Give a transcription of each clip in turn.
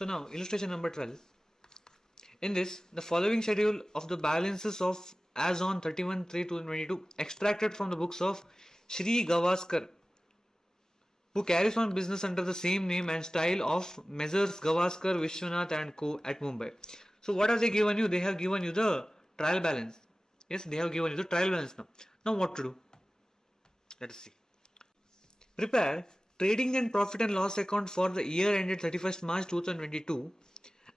So now illustration number 12. In this, the following schedule of the balances of as on 31/3/2022 extracted from the books of Sri Gavaskar, who carries on business under the same name and style of Messrs. Gavaskar, Vishwanath and Co. at Mumbai. So what have they given you? They have given you the trial balance. Yes, they have given you the trial balance now. Now what to do? Let us see. Prepare trading and profit and loss account for the year ended 31st March 2022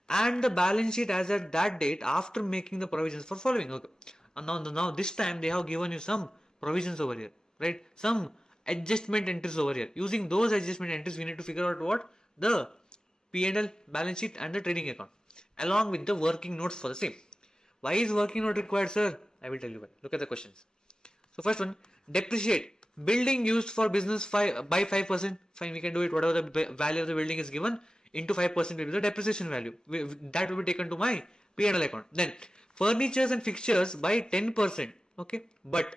and the balance sheet as at that date after making the provisions for following. Okay. And now this time they have given you some provisions over here, right? Some adjustment entries over here. Using those adjustment entries, we need to figure out what the P&L, balance sheet, and the trading account, along with the working notes for the same. Why is working note required, sir? I will tell you why. Look at the questions. So first one, depreciate. Building used for business by 5%. Fine, we can do it. Whatever the value of the building is given into 5% will be the depreciation value. That will be taken to my P&L account. Then furnitures and fixtures by 10%. Okay, but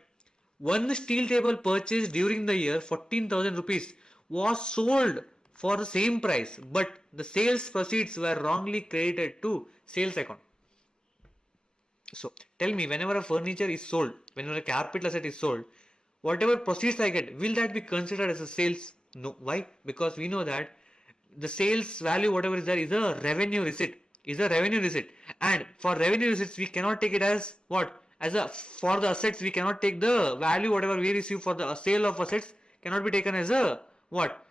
one steel table purchased during the year 14,000 rupees was sold for the same price, but the sales proceeds were wrongly credited to sales account. So tell me, whenever a furniture is sold, whenever a capital asset is sold, whatever proceeds I get, will that be considered as a sales? No. Why? Because we know that the sales value, whatever is there, is a revenue receipt. Is a revenue receipt. And for revenue receipts, we cannot take it as what? As a for the assets, we cannot take the value whatever we receive for the sale of assets cannot be taken as a what?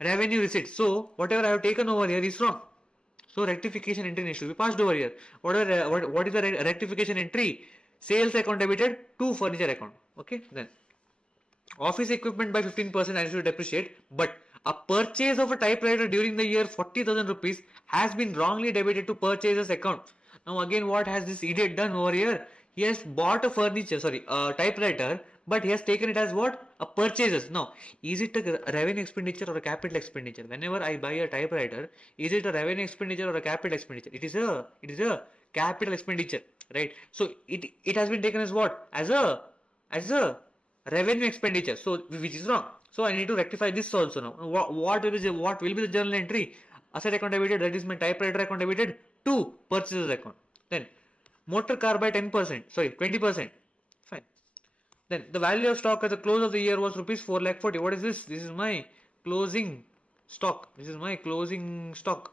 Revenue receipt. So whatever I have taken over here is wrong. So rectification entry needs to be passed over here. What is the rectification entry? Sales account debited to furniture account. Okay, then office equipment by 15% I should depreciate, but a purchase of a typewriter during the year 40,000 rupees has been wrongly debited to purchasers account. Now again, what has this idiot done over here? He has bought a typewriter, but he has taken it as what? A purchases. Now, is it a revenue expenditure or a capital expenditure? Whenever I buy a typewriter, is it a revenue expenditure or a capital expenditure? It is a capital expenditure, right? So it has been taken as what? As a revenue expenditure. So which is wrong. So I need to rectify this also now. What will be the journal entry? Asset account debited, that is my typewriter account debited to purchases account. Then motor car by 10%, sorry 20%. Fine. Then the value of stock at the close of the year was rupees 4,40,000. What is this? This is my closing stock. This is my closing stock.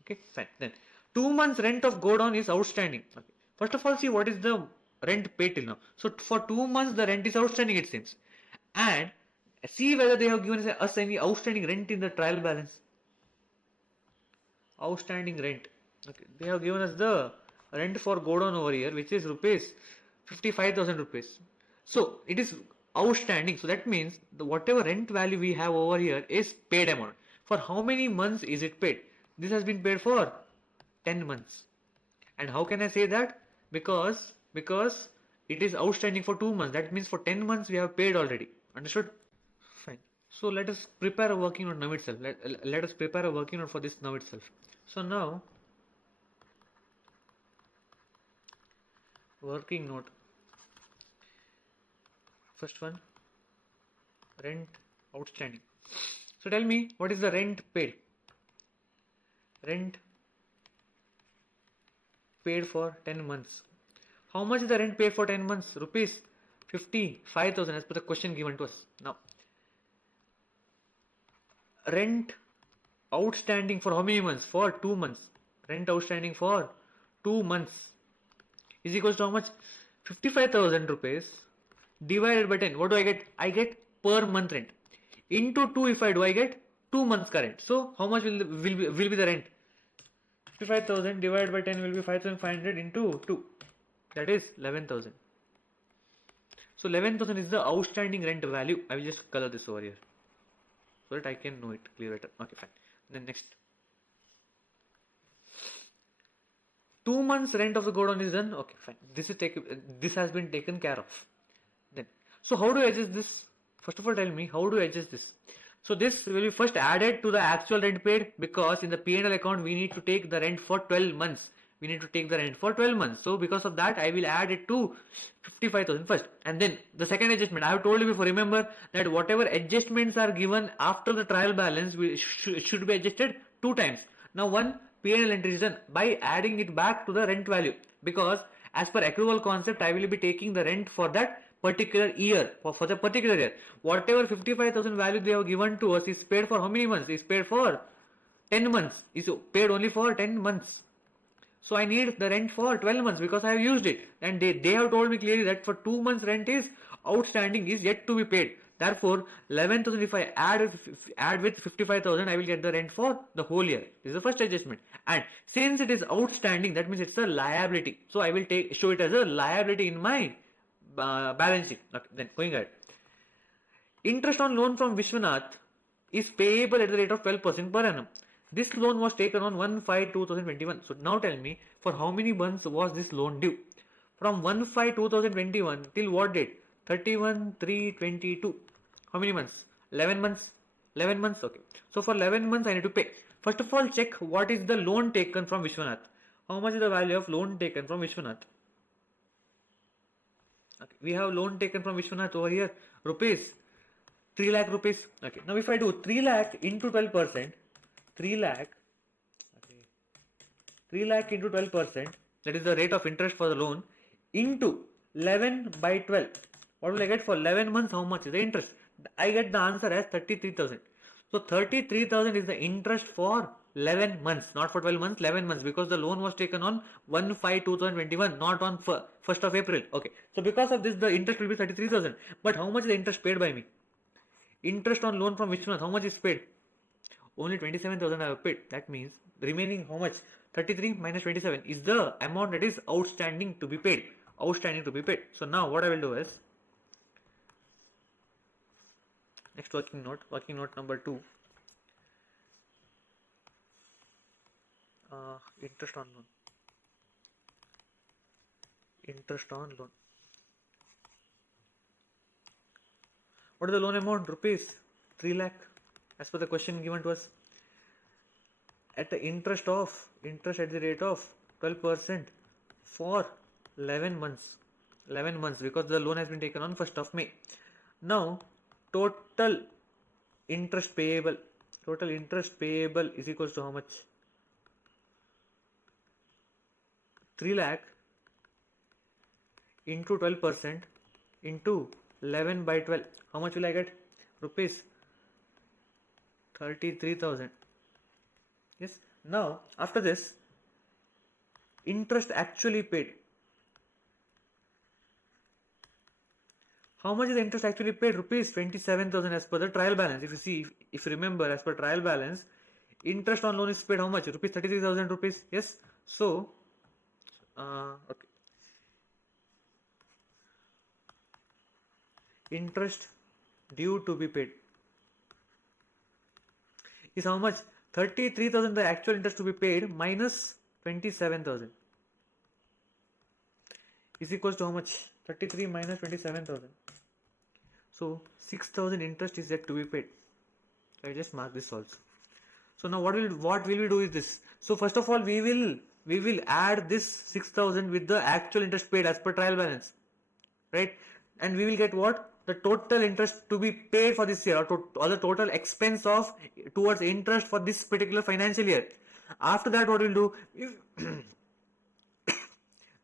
Okay, fine. Then 2 months rent of godown is outstanding. Okay. First of all, see what is the rent paid till now. So for 2 months the rent is outstanding, it seems. And see whether they have given us any outstanding rent in the trial balance. Outstanding rent. Okay, they have given us the rent for godown over here, which is rupees 55,000 rupees. So it is outstanding. So that means the whatever rent value we have over here is paid amount. For how many months is it paid? This has been paid for 10 months. And how can I say that? Because it is outstanding for 2 months. That means for 10 months we have paid already. Understood? Fine. So let us prepare a working note now itself. Let us prepare a working note for this now itself. So now, working note. First one, rent outstanding. So tell me, what is the rent paid? Rent paid for 10 months. How much is the rent paid for 10 months? Rupees 55,000 as per the question given to us. Now, rent outstanding for how many months? For 2 months. Rent outstanding for 2 months is equals to how much? 55,000 rupees divided by 10. What do I get? I get per month rent. Into 2 if I do, I get 2 months current. So how much will be the rent? 55,000 divided by 10 will be 5,500 into 2. That is 11,000. So 11,000 is the outstanding rent value. I will just color this over here so that I can know it clear better. Okay, fine. Then next. 2 months rent of the godown is done. Okay, fine. This has been taken care of. Then, so how do I adjust this? First of all, tell me how do I adjust this? So this will be first added to the actual rent paid, because in the P&L account we need to take the rent for 12 months. We need to take the rent for 12 months. So because of that, I will add it to 55,000 first. And then the second adjustment, I have told you before, remember that whatever adjustments are given after the trial balance should be adjusted 2 times. Now one P&L entry is done by adding it back to the rent value, because as per accrual concept I will be taking the rent for that particular year, for the particular year. Whatever 55,000 value they have given to us is paid for how many months? Is paid for 10 months. Is paid only for 10 months. So I need the rent for 12 months because I have used it, and they have told me clearly that for 2 months rent is outstanding, is yet to be paid. Therefore 11,000 if I add with 55,000, I will get the rent for the whole year. This is the first adjustment. And since it is outstanding, that means it's a liability. So I will show it as a liability in my balance sheet. Okay, then going ahead. Interest on loan from Vishwanath is payable at the rate of 12% per annum. This loan was taken on 1/5/2021. So now tell me, for how many months was this loan due? From 1/5/2021 till what date? 31/3/22. How many months? 11 months. 11 months. Okay. So for 11 months I need to pay. First of all, check what is the loan taken from Vishwanath. How much is the value of loan taken from Vishwanath? Okay. We have loan taken from Vishwanath over here. Rupees 3 lakh rupees. Okay. Now if I do 3 lakh into 12%, 3 lakh, okay, 3 lakh into 12%, that is the rate of interest for the loan, into 11 by 12. What will I get for 11 months? How much is the interest? I get the answer as 33,000. So 33,000 is the interest for 11 months, not for 12 months, 11 months, because the loan was taken on 1/5/2021, not on 1st of April. Okay. So because of this, the interest will be 33,000. But how much is the interest paid by me? Interest on loan from Vishwanath, how much is paid? Only 27,000 I have paid. That means remaining how much? 33 minus 27 is the amount that is outstanding to be paid. Outstanding to be paid. So now what I will do is, next working note number 2. Interest on loan. Interest on loan. What is the loan amount? Rupees 3 lakh. As per the question given to us, at the interest at the rate of 12% for 11 months. 11 months, because the loan has been taken on 1st of May. Now total interest payable is equals to how much? 3 lakh into 12% into 11 by 12. How much will I get? Rupees 33,000. Yes. Now after this, interest actually paid. How much is the interest actually paid? Rupees 27,000 as per the trial balance. If you see, if you remember, as per trial balance, interest on loan is paid how much? Rupees 33,000 rupees. Yes. So okay. Interest due to be paid is how much? 33,000 the actual interest to be paid minus 27,000 is equals to how much? 33 minus 27,000. So 6,000 interest is yet to be paid. I just mark this also. So now what will we do is this. So first of all, we will add this 6,000 with the actual interest paid as per trial balance, right? And we will get what? The total interest to be paid for this year, or the total expense of towards interest for this particular financial year. After that, what we'll do,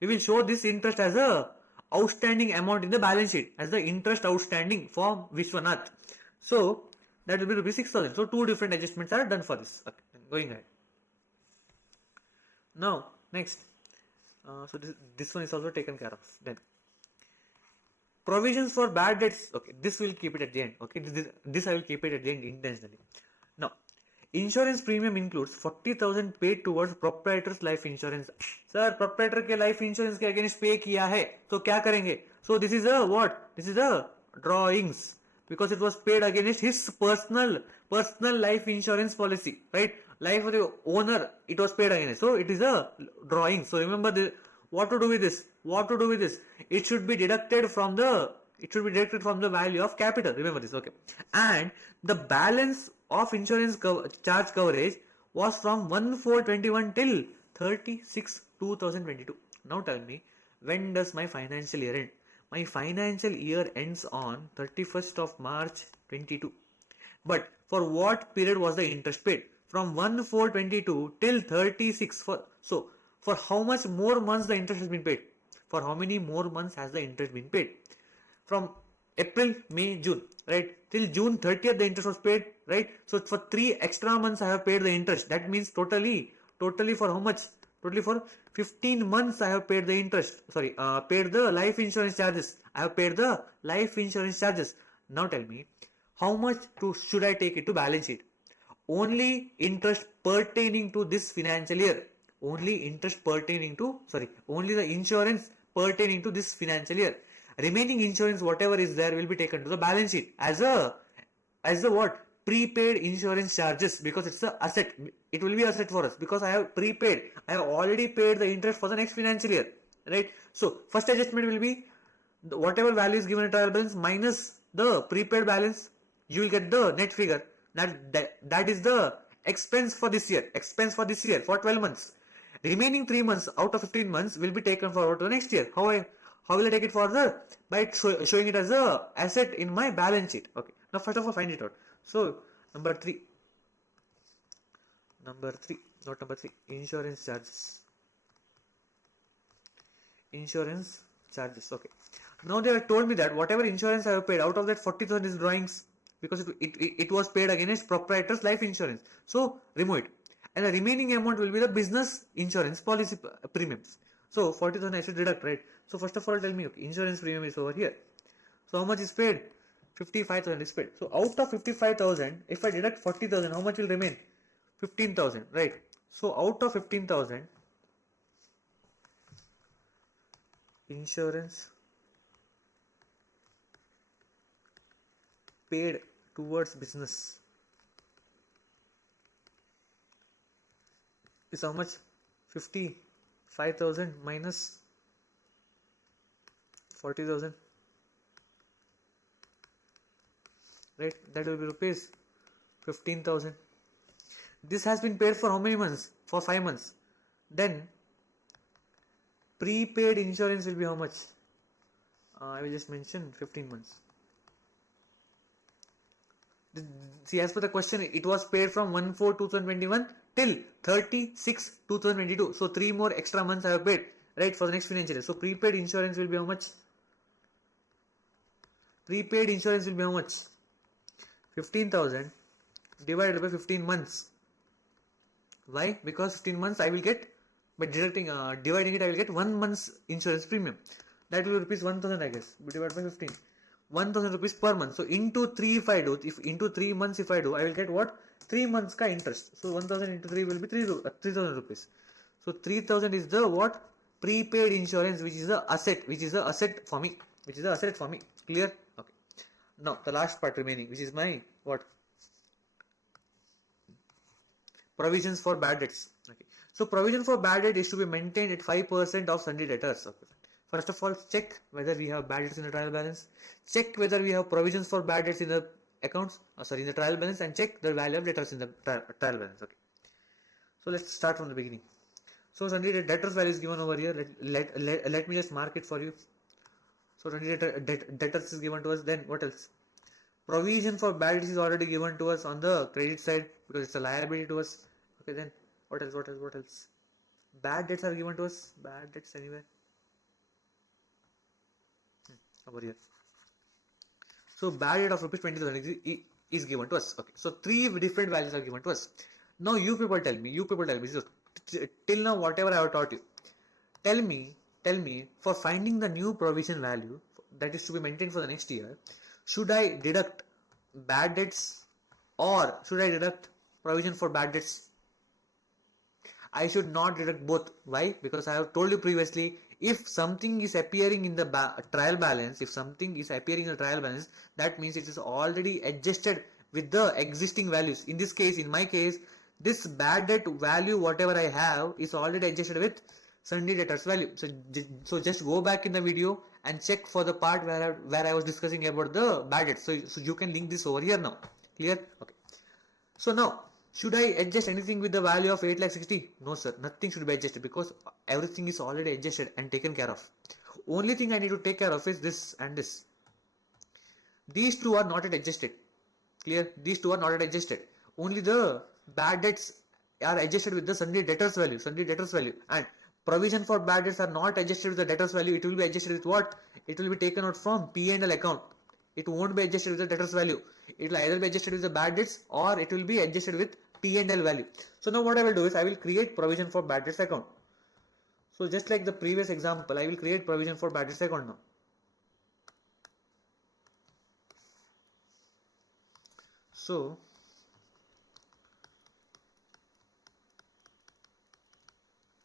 we will show this interest as a outstanding amount in the balance sheet, as the interest outstanding for Vishwanath. So that will be rupees 6,000. So two different adjustments are done for this. Okay, going ahead. Now next, so this one is also taken care of. Then provisions for bad debts. Okay, this will keep it at the end. Okay, this I will keep it at the end intentionally. Now, insurance premium includes 40,000 paid towards proprietors life insurance. Sir, proprietor के life insurance के against pay किया है, तो क्या करेंगे? So this is a what? This is a drawings, because it was paid against his personal life insurance policy, right? Life of the owner, it was paid against. So it is a drawing. So remember what to do with this? What to do with this? It should be deducted from the value of capital. Remember this, okay? And the balance of insurance charge coverage was from 1/4/21 till 36/2022. Now tell me, when does my financial year end? My financial year ends on 31st of March 22. But for what period was the interest paid? from 1/4/22 till 36. For how much more months the interest has been paid? For how many more months has the interest been paid? From April, May, June, right? Till June 30th, the interest was paid, right? So for 3 extra months, I have paid the interest. That means totally for how much? Totally for 15 months, I have paid the interest. Sorry, paid the life insurance charges. I have paid the life insurance charges. Now tell me, how much should I take it to balance sheet? Only interest pertaining to this financial year. Only the insurance pertaining to this financial year. Remaining insurance, whatever is there, will be taken to the balance sheet as the what? Prepaid insurance charges, because it's a asset. It will be asset for us because I have prepaid. I have already paid the interest for the next financial year, right? So first adjustment will be whatever value is given in trial balance minus the prepaid balance. You will get the net figure. That is the expense for this year. For 12 months. Remaining 3 months out of 15 months will be taken forward to the next year. How will I take it further? By showing it as a asset in my balance sheet. Okay. Now first of all, find it out. So number 3. Insurance charges. Okay. Now they have told me that whatever insurance I have paid, out of that 40,000 is drawings, because it was paid against proprietors life insurance. So remove it. And the remaining amount will be the business insurance policy premiums. So 40,000 I should deduct, right? So first of all, tell me, okay, insurance premium is over here. So how much is paid? 55,000 is paid. So out of 55,000, if I deduct 40,000, how much will remain? 15,000, right? So out of 15,000, insurance paid towards business is how much? 55,000 minus 40,000, right? That will be rupees 15,000. This has been paid for how many months? For 5 months. Then prepaid insurance will be how much? I will just mention 15 months. See, as per the question, it was paid from 1/4/2021 till 36/2022. So 3 more extra months I have paid, right, for the next financial year. So prepaid insurance will be how much? 15,000 divided by 15 months. Why? Because 15 months I will get, by dividing it, I will get 1 month's insurance premium. That will be rupees 1,000, I guess. Divided by 15. 1,000 rupees per month. So into 3 if I do, into 3 months if I do, I will get what? 3 months ka interest. So 1,000 into 3 will be 3,000 rupees. So 3,000 is the what? Prepaid insurance, which is the asset for me. Clear? Okay. Now the last part remaining, which is my what? Provisions for bad debts. Okay. So provision for bad debt is to be maintained at 5% of sundry debtors. Okay. First of all, check whether we have bad debts in the trial balance. Check whether we have provisions for bad debts in the accounts, in the trial balance, and check the value of debtors in the trial balance. Okay. So let's start from the beginning. So sundry debtors value is given over here. Let me just mark it for you. So sundry debtors is given to us. Then what else? Provision for bad debts is already given to us on the credit side because it's a liability to us. Okay, then what else? Bad debts are given to us. Bad debts anywhere. Over here. So bad debt of rupees 20,000 is given to us. Okay. So 3 different values are given to us. Now you people tell me. So till now whatever I have taught you, tell me for finding the new provision value that is to be maintained for the next year, should I deduct bad debts or should I deduct provision for bad debts? I should not deduct both. Why? Because I have told you previously, if something is appearing in the trial balance, that means it is already adjusted with the existing values. In this case, in my case, this bad debt value, whatever I have, is already adjusted with sundry debtors value. So just go back in the video and check for the part where I was discussing about the bad debt. So you can link this over here now. Clear? Okay. So now, should I adjust anything with the value of 8,60,000? No sir, nothing should be adjusted because everything is already adjusted and taken care of. Only thing I need to take care of is this and this. These two are not yet adjusted. Clear? These two are not yet adjusted. Only the bad debts are adjusted with the sundry debtors value, and provision for bad debts are not adjusted with the debtors value. It will be adjusted with what? It will be taken out from P&L account. It won't be adjusted with the debtors value. It will either be adjusted with the bad debts or it will be adjusted with P&L value. So now what I will do is I will create provision for bad debts account. So just like the previous example, I will create provision for bad debts account now. So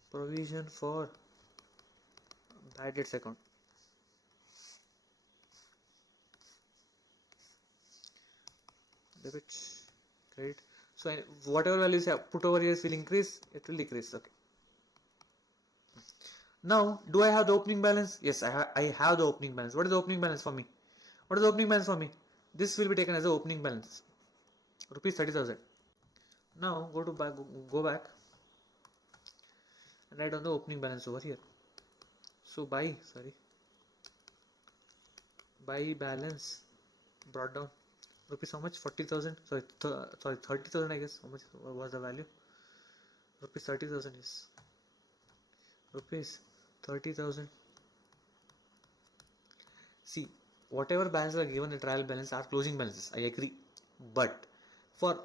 provision for bad debts account. Debit, credit. So whatever values I put over here will increase, it will decrease. Okay. Now, do I have the opening balance? Yes, I have the opening balance. What is the opening balance for me? What is the opening balance for me? This will be taken as the opening balance. Rupees 30,000. Now go back and write down the opening balance over here. So buy balance brought down rupees how much? 40,000. Sorry, 30,000 I guess. How much was the value? Rupees 30,000 is rupees 30,000. See, whatever balances are given the trial balance are closing balances. I agree, but for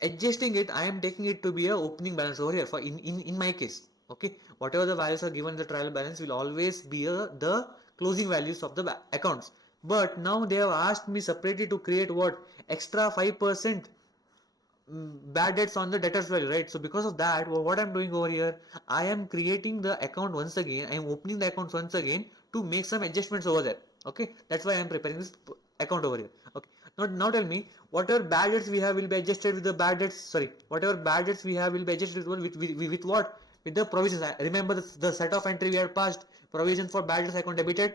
adjusting it, I am taking it to be a opening balance over here. For in my case, okay, whatever the values are given the trial balance will always be the closing values of the accounts. But now they have asked me separately to create what extra 5% bad debts on the debtors value, right? So because of that, what I'm doing over here, I am creating the account once again. I am opening the accounts once again to make some adjustments over there. Okay, that's why I am preparing this account over here. Okay, now tell me, whatever bad debts we have will be adjusted with the bad debts. Sorry, whatever bad debts we have will be adjusted with what? With the provisions. Remember the set of entry we had passed. Provision for bad debts account debited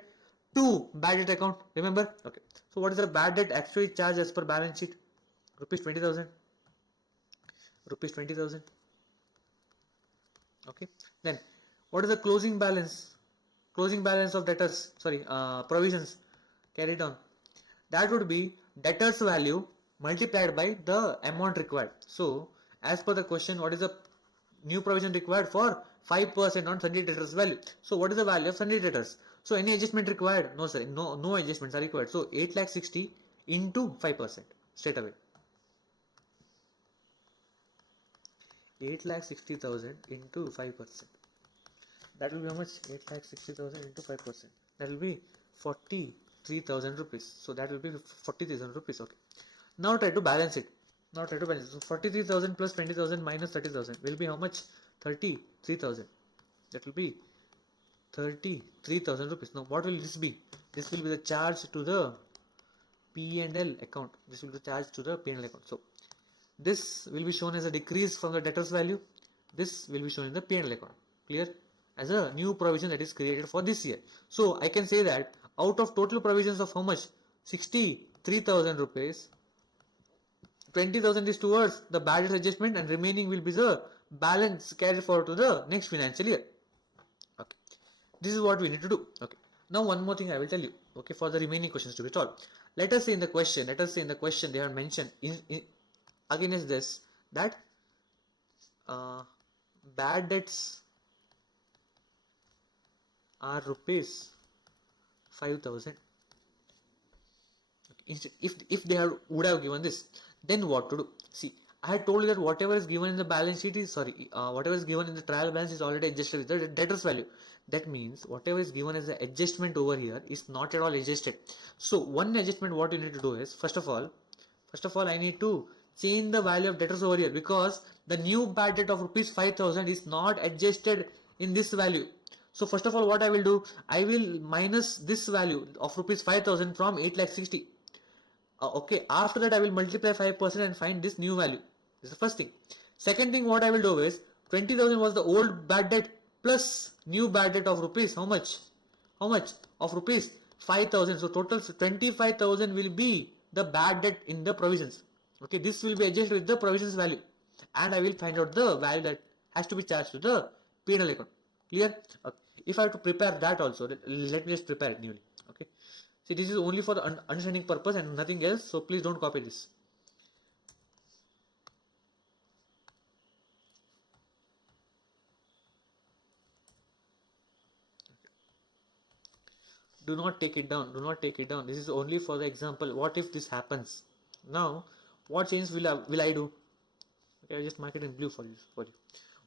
to bad debt account. Remember? Okay. So what is the bad debt actually charged as per balance sheet? Rupees 20,000. Rupees 20,000. Okay. Then what is the closing balance? Closing balance of debtors. Sorry, provisions carried on. That would be debtors value multiplied by the amount required. So as per the question, what is the new provision required for 5% on sundry debtors value? So what is the value of sundry debtors? So any adjustment required? No sir, no adjustments are required. So 8,60,000 into 5% straight away. 8,60,000 into 5%. That will be how much? 8,60,000 into 5%. That will be 43,000 rupees. So that will be 40,000 rupees. Okay. Now try to balance it. So 43,000 plus 20,000 minus 30,000 will be how much? 33,000. That will be 33,000 rupees. Now what will this be? This will be the charge to the P&L account. This will be the charge to the P&L account. So this will be shown as a decrease from the debtors value. This will be shown in the P&L account. Clear? As a new provision that is created for this year. So I can say that out of total provisions of how much? 63,000 rupees, 20,000 is towards the bad debt adjustment and remaining will be the balance carried forward to the next financial year. Okay. This is what we need to do. Okay. Now one more thing I will tell you. Okay, for the remaining questions to be solved. Let us say in the question they have mentioned against this that bad debts are rupees 5,000. Okay. If they would have given this, then what to do? See, I had told you that whatever is given in the balance sheet is whatever is given in the trial balance is already adjusted with the debtors value. That means whatever is given as an adjustment over here is not at all adjusted. So one adjustment what you need to do is first of all I need to change the value of debtors over here because the new bad debt of rupees 5,000 is not adjusted in this value. So first of all what I will do, I will minus this value of rupees 5,000 from 8,60,000. Okay, after that I will multiply 5% and find this new value. This is the first thing. Second thing what I will do is 20,000 was the old bad debt plus new bad debt of rupees how much? Of rupees 5,000. So total 25,000 will be the bad debt in the provisions. Okay, this will be adjusted with the provisions value and I will find out the value that has to be charged to the P&L account. Clear? Okay. If I have to prepare that also, let me just prepare it newly. Okay. See, this is only for the understanding purpose and nothing else. So please don't copy this. Do not take it down. Do not take it down. This is only for the example. What if this happens? Now, what change will I do? Okay, I'll just mark it in blue for you.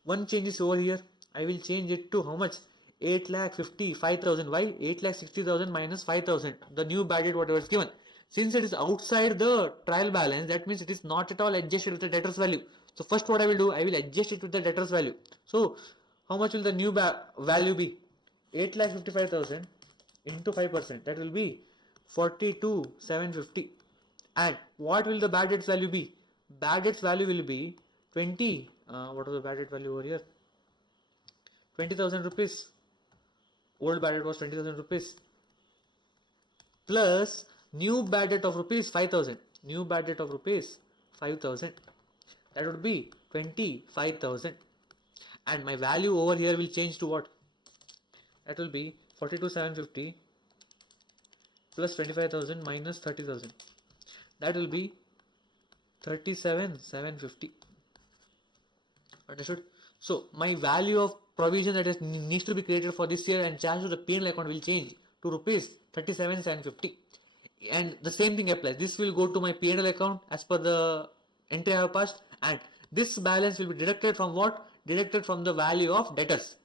One change is over here. I will change it to how much? 8,55,000. Why? 8,60,000 minus 5,000. The new bad debt whatever is given. Since it is outside the trial balance, that means it is not at all adjusted with the debtor's value. So first what I will do, I will adjust it with the debtor's value. So how much will the new value be? 8,55,000 into 5%. That will be 42,750. And what will the bad debts value be? Bad debts value will be 20. What was the bad debt value over here? 20,000 rupees. Old bad debt was 20,000 rupees. Plus new bad debt of rupees 5,000. New bad debt of rupees 5,000. That would be 25,000. And my value over here will change to what? That will be 42,750 plus 25,000 minus 30,000. That will be 37,750. Understood? So my value of provision that needs to be created for this year and charged to the P&L account will change to rupees 37,750. And the same thing applies. This will go to my P&L account as per the entry I have passed, and this balance will be deducted from what? Deducted from the value of debtors.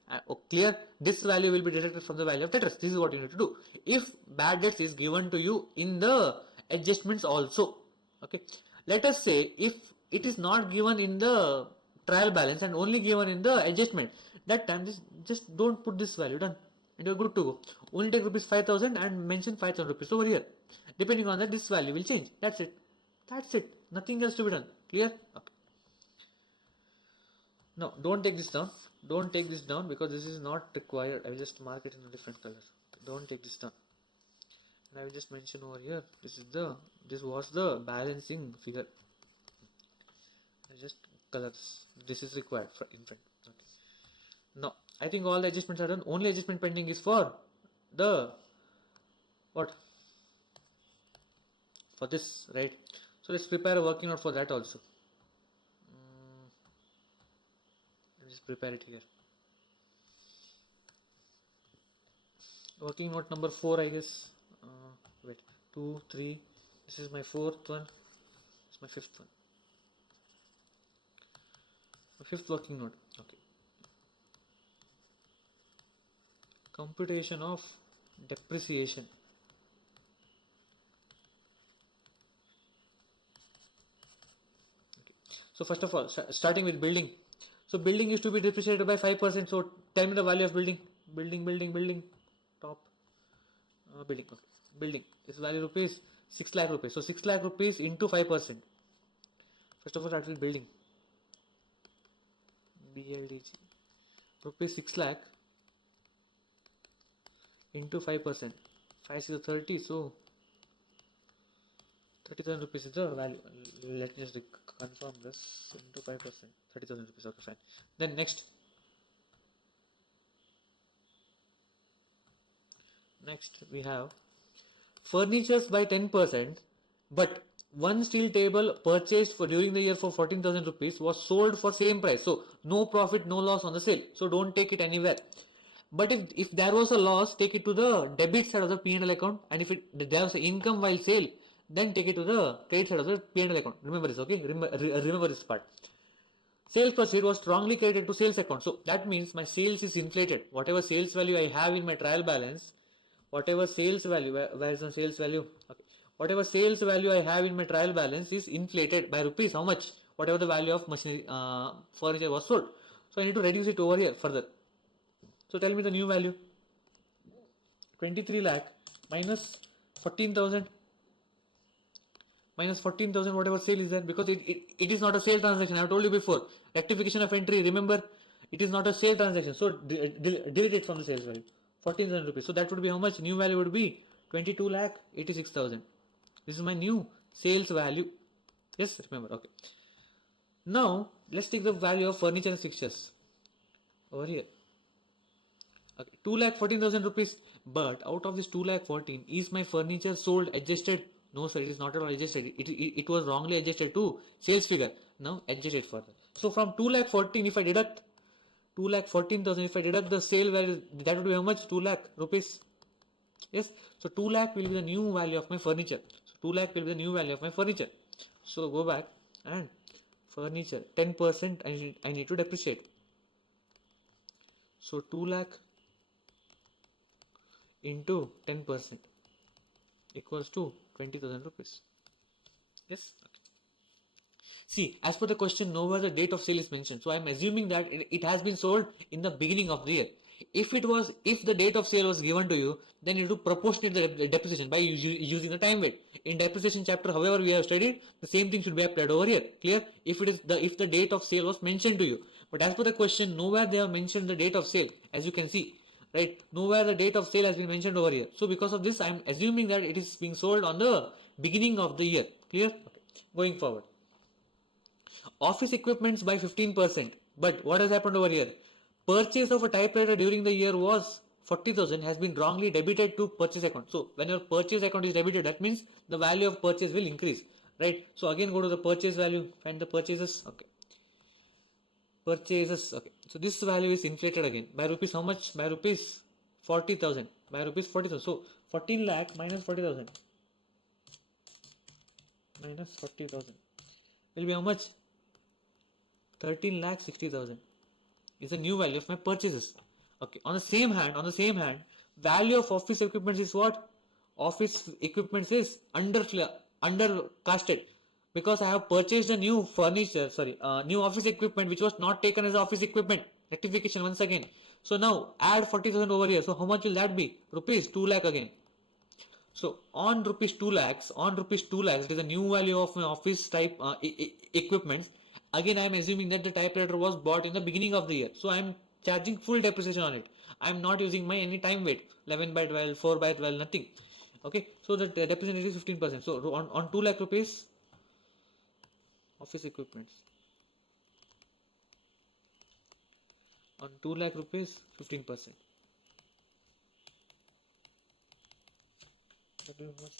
Clear? This value will be deducted from the value of debtors. This is what you need to do. If bad debts is given to you in the adjustments also, okay. Let us say if it is not given in the trial balance and only given in the adjustment, that time just don't put this value, done, and you're good to go. Only take rupees 5,000 and mention 5,000 rupees over here. Depending on that, this value will change. That's it. Nothing else to be done. Clear? Okay. Now don't take this down. Don't take this down because this is not required. I will just mark it in a different color. Don't take this down. And I will just mention over here. This was the balancing figure. I just colors. This is required in front. Okay. Now I think all the adjustments are done. Only adjustment pending is for the what? For this, right? So let's prepare a working note for that also. Let me just prepare it here. Working note number 4, I guess. Wait, 2, 3. This is my 4th one. This is my 5th one. My 5th working note. Okay. Computation of depreciation. So first of all, starting with building. So building is to be depreciated by 5%. So tell me the value of building. Building. Top. Building. Okay. Building. This value rupees 6 lakh rupees. So 6 lakh rupees into 5%. First of all, start with building. BLDG. Rupees 6 lakh into 5%. 5 is 30. So 30,000 rupees is the value. Let me just confirm this. Into 5%. 30,000 rupees. Okay, fine. Then next we have furnitures by 10%, but one steel table purchased for during the year for 14,000 rupees was sold for same price. So no profit, no loss on the sale. So don't take it anywhere. But if there was a loss, take it to the debit side of the P&L account, and if there was an income while sale, then take it to the credit side of the P&L account. Remember this, okay? Remember this part. Sales proceed was strongly credited to sales account. So that means my sales is inflated. Whatever sales value I have in my trial balance, whatever sales value, where is the sales value? Okay. Whatever sales value I have in my trial balance is inflated by rupees. How much? Whatever the value of machinery, furniture was sold. So I need to reduce it over here further. So tell me the new value. 23 lakh minus 14,000. Minus 14,000 whatever sale is there, because it is not a sale transaction. I have told you before. Rectification of entry, remember, it is not a sale transaction. So delete it from the sales value. 14,000 rupees. So that would be how much? New value would be 22 lakh 86,000. This is my new sales value. Yes, remember. Okay. Now let's take the value of furniture and fixtures over here. Okay, 2 lakh 14,000 rupees. But out of this 2 lakh 14, is my furniture sold adjusted? No sir, it is not at all adjusted. It was wrongly adjusted to sales figure. Now adjust it further. So from 2 lakh 14, if I deduct 2 lakh 14,000, if I deduct the sale value, that would be how much? 2 lakh rupees. Yes, so 2 lakh will be the new value of my furniture. So 2 lakh will be the new value of my furniture. So go back and furniture 10% I need to depreciate. So 2 lakh into 10% equals to 20,000 rupees. Yes. Okay. See, as per the question, nowhere the date of sale is mentioned. So I am assuming that it has been sold in the beginning of the year. If the date of sale was given to you, then you do proportionate the depreciation by using the time weight. In depreciation chapter, however we have studied, the same thing should be applied over here. Clear? If the date of sale was mentioned to you, but as per the question, nowhere they have mentioned the date of sale. As you can see, right? Nowhere the date of sale has been mentioned over here. So because of this, I am assuming that it is being sold on the beginning of the year. Clear? Okay. Going forward. Office equipments by 15%. But what has happened over here? Purchase of a typewriter during the year was 40,000 has been wrongly debited to purchase account. So when your purchase account is debited, that means the value of purchase will increase, right? So again go to the purchase value, find the purchases. Okay, purchases. Okay, so this value is inflated again by rupees. How much? By rupees 40,000. By rupees 40,000. So 14 lakh minus 40,000 minus 40,000 will be how much? 13 lakh 60,000 is the new value of my purchases. Okay. On the same hand, value of office equipment is what? Office equipment is undercasted because I have purchased a new furniture. Sorry, new office equipment which was not taken as office equipment. Rectification once again. So now add 40,000 over here. So how much will that be? Rupees 2 lakh again. So on rupees 2 lakhs, it is a new value of my office type equipments. Again, I am assuming that the typewriter was bought in the beginning of the year. So I am charging full depreciation on it. I am not using my any time weight, 11 by 12, 4 by 12, nothing. Okay, so the depreciation is 15%. So on 2 lakh rupees, office equipments. On 2 lakh rupees, 15%.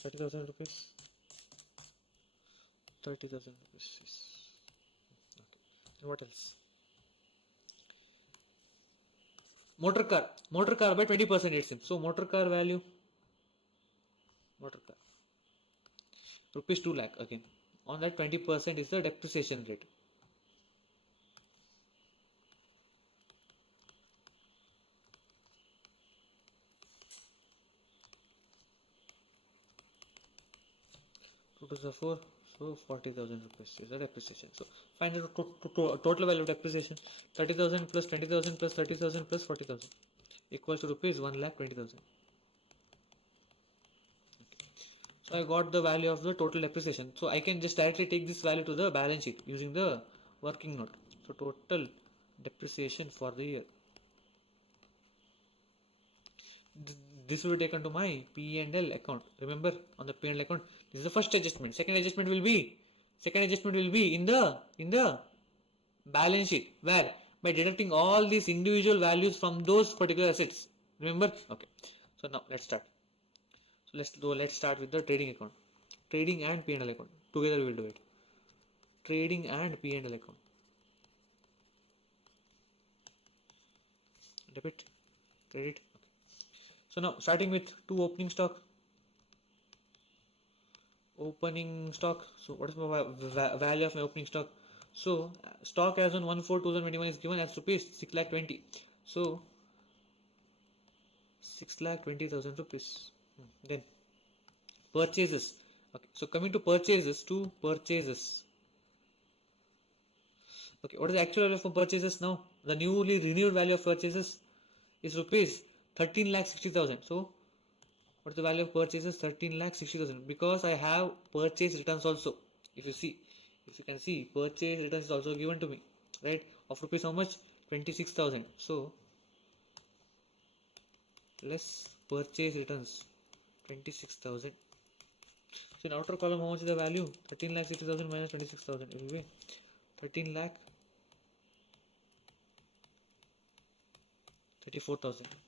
30,000 rupees. 30,000 rupees. Yes. Okay. And what else? Motor car by 20% it seems. So motor car value, motor car, rupees 2 lakh again. On that 20% is the depreciation rate. Two to the 4, so 40,000 rupees is the depreciation. So find the total value of depreciation. 30,000 plus 20,000 plus 30,000 plus 40,000 equals to rupees 1,20,000. So I got the value of the total depreciation. So I can just directly take this value to the balance sheet using the working note. So total depreciation for the year. This will be taken to my P&L account. Remember, on the P&L account, this is the first adjustment. Second adjustment will be in the balance sheet. Where? By deducting all these individual values from those particular assets. Remember? Okay. So now let's start. So let's start with the trading account. Trading and P&L account. Together we will do it. Trading and P&L account. Debit, credit. Okay. So now starting with two opening stock. Opening stock. So what is my value of my opening stock? So stock as on 1/4/2021 is given as rupees 6,20,000. So 6,20,000 rupees. Then purchases. Okay. So coming to purchases. Okay. What is the actual value for purchases now? The newly renewed value of purchases is rupees 13,60,000. So what is the value of purchases? 13,60,000. Because I have purchase returns also. If you can see, purchase returns is also given to me, right? Of rupees how much? 26,000. So less purchase returns, 26,000. So in outer column, how much is the value? 13,60,000 minus 26,000. It will be 13 lakh 34,000. Okay.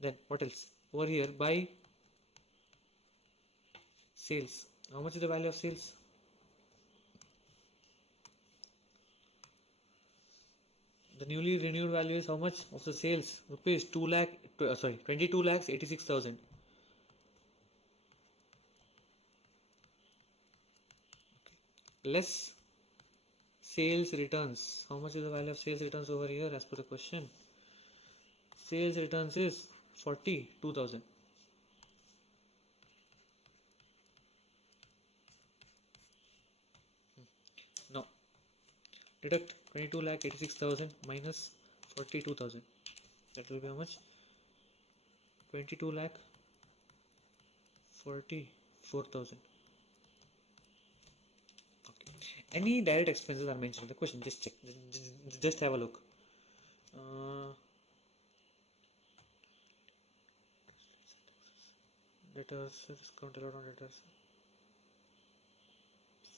Then what else? Over here, by sales. How much is the value of sales? The newly renewed value is how much of the sales? Rupees 22 lakhs 86,000. less sales returns. How much is the value of sales returns over here as per the question? Sales returns is 42,000. Now deduct 22 lakh 86,000 minus 42,000. That will be how much? 22 lakh 44,000. Okay. Any direct expenses are mentioned in the question? Just check. Just have a look. Debtors, discount allowed on debtors.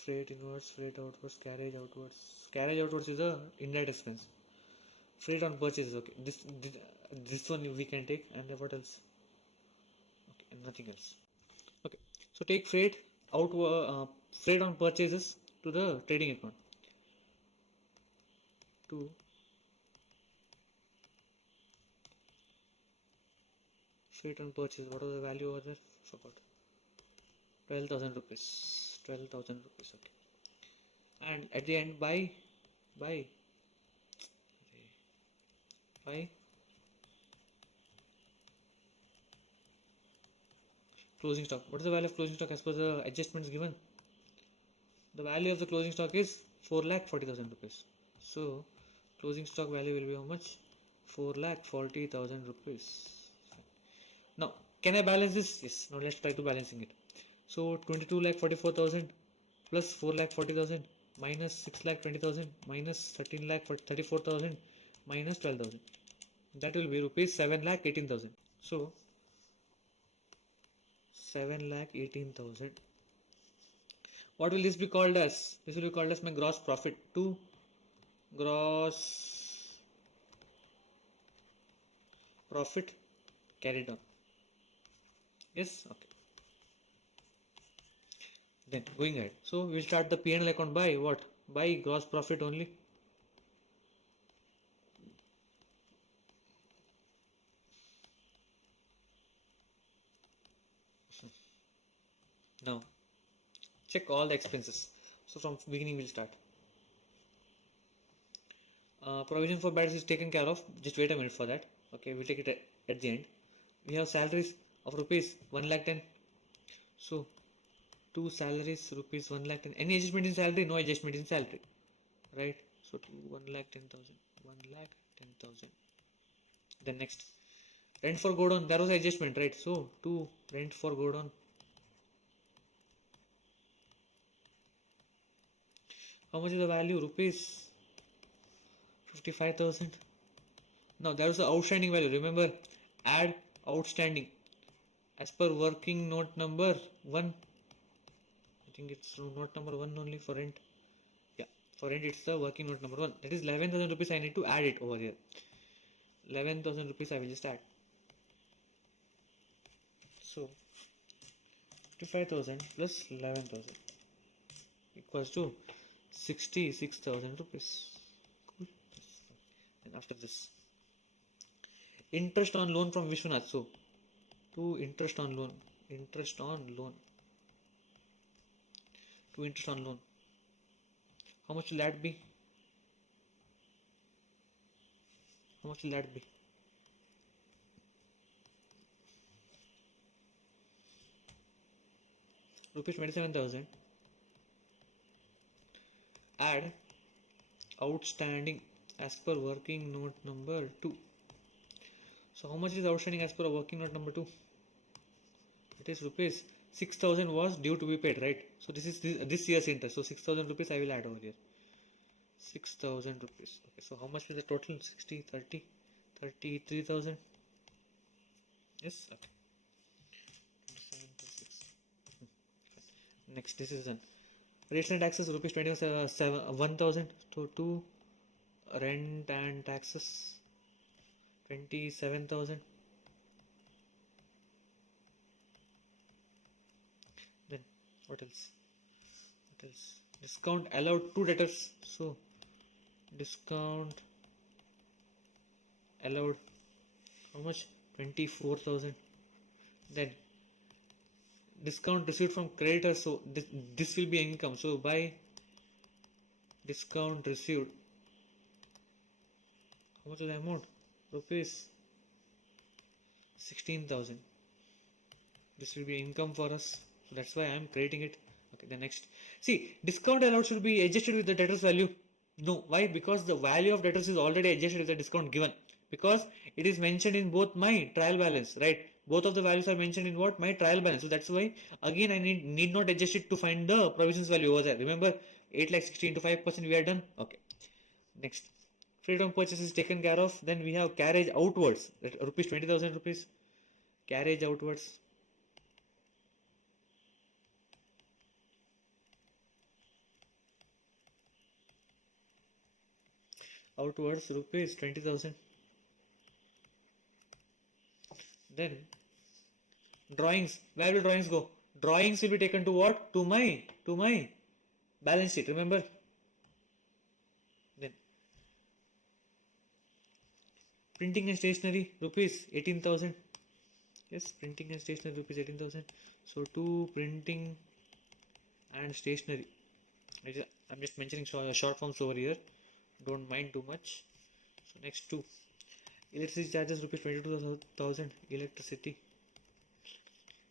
Freight inwards, freight outwards, carriage outwards. Carriage outwards is a indirect expense. Freight on purchase is okay. This one we can take, and what else? Okay, and nothing else. Okay, so take freight on purchases to the trading account. To freight on purchase, what was the value over there? Forgot. 12,000 rupees. 12,000 rupees. Okay. And at the end, buy closing stock. What is the value of closing stock as per the adjustments given? The value of the closing stock is 4,40,000 rupees. So closing stock value will be how much? 4,40,000 rupees. Now can I balance this? Yes. Now let's try to balancing it. So 22,44,000 plus 4,40,000 minus 6,20,000 minus 13,34,000 minus 12,000. That will be rupees 7,18,000. So 7,18,000. What will this be called as? This will be called as my gross profit to gross profit carried on. Yes, okay. Then going ahead. So we'll start the P&L account by what? By gross profit only. Now check all the expenses. So from beginning we'll start. Provision for bad is taken care of. Just wait a minute for that. Okay, we'll take it at the end. We have salaries of rupees 1,10,000. So two salaries rupees 1,10,000. Any adjustment in salary? No adjustment in salary, right? So 1,10,000. 1,10,000. Then next, rent for godown. There was adjustment, right? So two rent for godown. How much is the value? Rupees 55,000. Now there was the outstanding value. Remember, add outstanding as per working note number 1. I think it's note number 1 only for rent. Yeah, for rent it's the working note number 1. That is 11,000 rupees. I need to add it over here. 11,000 rupees I will just add. So 55,000 plus 11,000 equals to 66,000 rupees. Cool. And after this, interest on loan from Vishwanath. So to interest on loan. To interest on loan. How much will that be? Rupees 27,000. Add outstanding as per working note number 2. So how much is outstanding as per working note number 2? It is rupees 6,000 was due to be paid, right? So this is this year's interest. So 6,000 rupees I will add over here. 6,000 rupees. Okay, so how much is the total? 60, 30, 33,000. Yes, okay. 27, next, this is done. Rates and taxes rupees 1,000. So 2 rent and taxes 27,000. Then what else? Discount allowed to debtors. So discount allowed how much? 24,000. Then discount received from creditors. So this will be income. So by discount received. How much is the amount? Rupees 16,000. This will be income for us, so that's why I am creating it. Okay, the next, see, discount allowed should be adjusted with the debtors value. No, why? Because the value of debtors is already adjusted with the discount given, because it is mentioned in both my trial balance, right? Both of the values are mentioned in what? My trial balance. So that's why again I need not adjust it to find the provisions value over there. Remember, 8 lakh 60 into 5% we are done. Okay, next, freedom purchase is taken care of. Then we have carriage outwards, that rupees 20,000 rupees. Carriage outwards, rupees 20,000. Then drawings, where will drawings go? Drawings will be taken to what? To my balance sheet, remember. Then printing and stationery, rupees 18,000. Yes, printing and stationery, rupees 18,000. So to printing and stationery, I'm just mentioning short forms over here, don't mind too much. So next, two, electricity charges, rupees 22,000. Electricity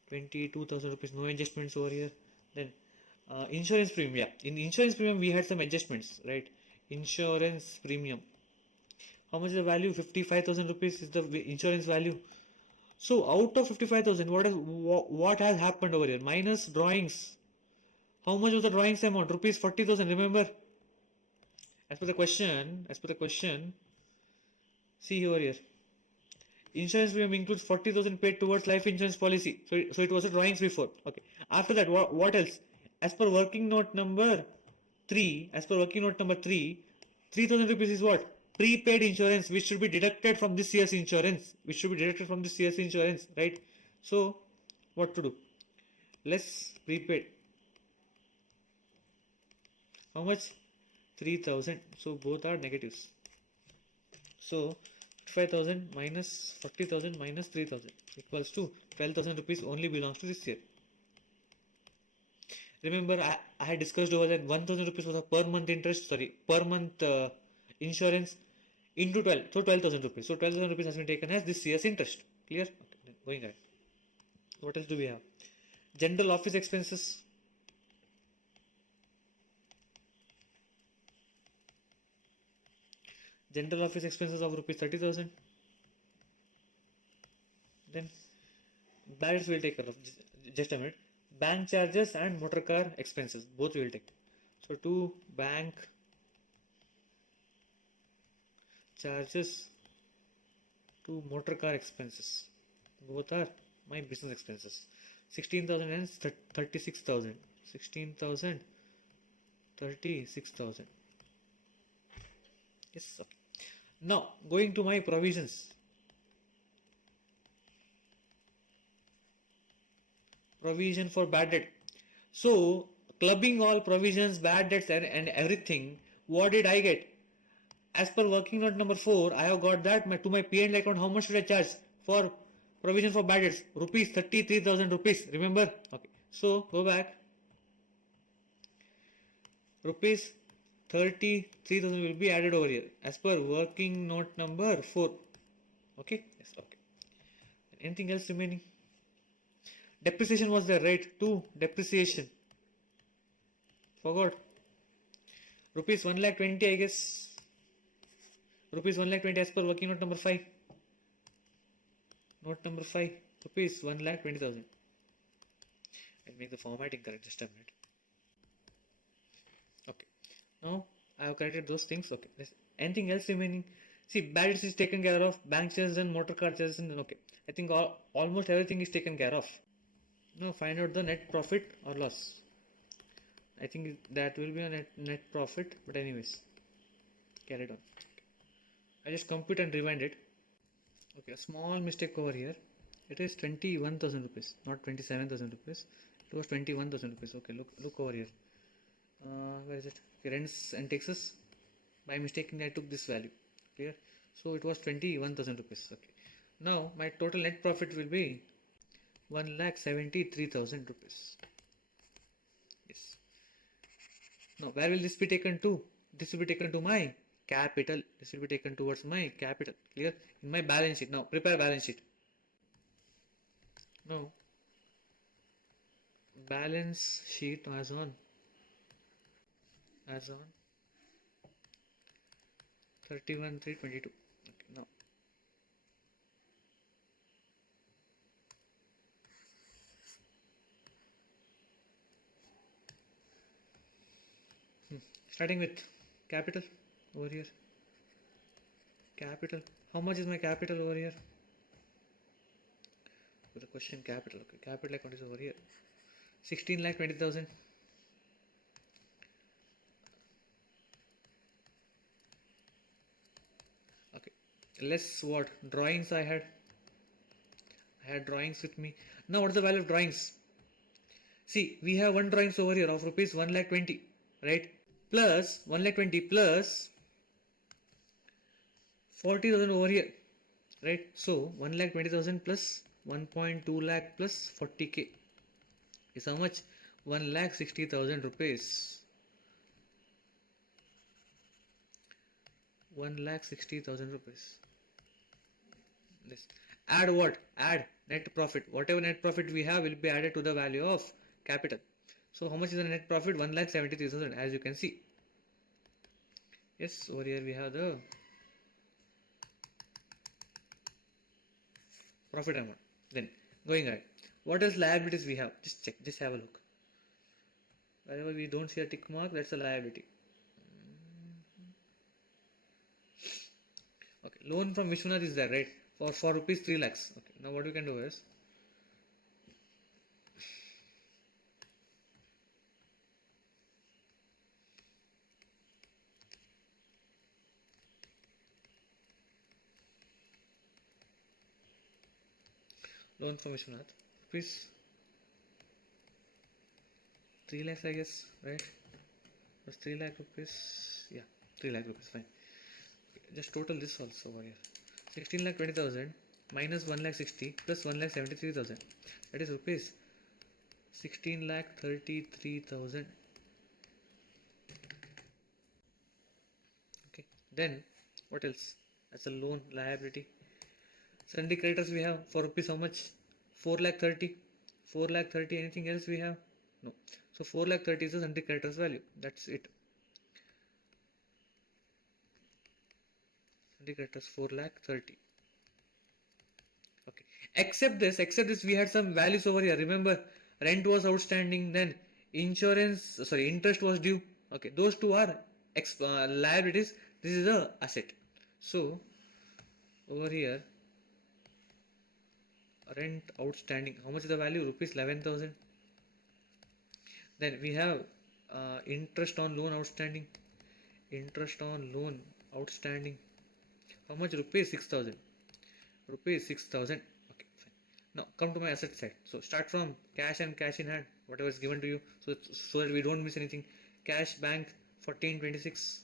22,000 rupees, no adjustments over here. Then insurance premium, yeah, in insurance premium we had some adjustments, right? Insurance premium, how much is the value? 55,000 rupees is the insurance value. So out of 55,000, what has happened over here? Minus drawings. How much was the drawings amount? Rupees 40,000, remember? As per the question, see over here. Insurance premium includes 40,000 paid towards life insurance policy. So it was a drawings before. Okay. After that, what else? As per working note number 3, 3,000 rupees is what? Prepaid insurance, which should be deducted from this year's insurance. Right? So, what to do? Less prepaid. How much? 3,000. So, both are negatives. So, 55,000 minus 40,000 minus 3,000 equals to 12,000 rupees only belongs to this year. Remember, I had discussed over that 1,000 rupees was a per month insurance into 12. So 12,000 rupees. So 12,000 rupees has been taken as this year's interest. Clear? Okay, going ahead. What else do we have? General office expenses. General office expenses of rupees 30,000. Then balance will take care of. Just a minute. Bank charges and motor car expenses, both we will take. So to bank charges to motor car expenses, both are my business expenses. 16,000 and 36,000. 16,000, 36,000. Yes, okay. Now going to my provisions. Provision for bad debt. So clubbing all provisions, bad debts and everything, what did I get? As per working note number 4, I have got that to my P&L account. How much should I charge for provision for bad debts? Rupees 33,000 rupees. Remember? Okay. So go back. Rupees 33,000 will be added over here as per working note number 4. Okay. Yes. Okay. Anything else remaining? Depreciation was there, right? 2, depreciation. Forgot. Rupees 1,20,000, I guess. Rupees 1,20,000 as per working note number 5. Note number 5. Rupees 1,20,000. I'll make the formatting correct. Just a minute. Okay. Now I have corrected those things. Okay. Anything else remaining? See, bad debts is taken care of. Bank charges and motor car charges. And okay. I think almost everything is taken care of. Now find out the net profit or loss. I think that will be a net profit, but anyways, carry it on. I just compute and rewind it. Okay, a small mistake over here. It is 21,000 rupees, not 27,000 rupees. It was 21,000 rupees. Okay, look over here. Where is it? Okay, rents and taxes. By mistaking, I took this value. Clear? So it was 21,000 rupees. Okay. Now my total net profit will be 1,73,000 rupees. Yes. Now where will this be taken to? This will be taken to my capital. This will be taken towards my capital. Clear? In my balance sheet. Now prepare balance sheet. Now balance sheet as on 31/3/22. Okay, now starting with capital over here. Capital. How much is my capital over here? The question capital. Okay, capital account is over here. 16,20,000. Okay. Less what? Drawings I had. I had drawings with me. Now what's the value of drawings? See, we have one drawings over here of rupees 1,20,000, right? Plus 1,20,000 plus 40,000 over here, right? So 1,20,000 plus 1.2 lakh plus 40k is how much? 1,60,000 rupees. 1,60,000 rupees. This. Add what? Add net profit. Whatever net profit we have will be added to the value of capital. So how much is the net profit? 1,73,000 as you can see. Yes, over here we have the profit amount. Then going ahead. What else liabilities we have? Just check. Just have a look. Wherever we don't see a tick mark, that's a liability. Okay, loan from Vishwanath is there, right? For rupees 3 lakhs. Okay, now what we can do is loan from Vishwanath. Rupees 3 lakhs, I guess, right? Was 3 lakh rupees? Yeah, 3 lakh rupees, fine. Okay, just total this also over here. 16,20,000 minus 1,60,000 plus 1,73,000. That is rupees 16,33,000. Okay, then what else? As a loan liability. Sundry creditors we have for rupees how much? 4,30,000. 4,30,000. Anything else we have? No. So 4,30,000 is the sundry creditors value. That's it. Sundry creditors 4,30,000. Okay. Except this, we had some values over here. Remember, rent was outstanding, then interest was due. Okay, those two are liabilities. This is a asset. So over here, rent outstanding. How much is the value? Rupees 11,000. Then we have interest on loan outstanding. Interest on loan outstanding. How much? Rupees 6,000. Rupees 6,000. Okay, fine. Now come to my asset side. So start from cash and cash in hand, whatever is given to you, so that we don't miss anything. Cash bank 1426.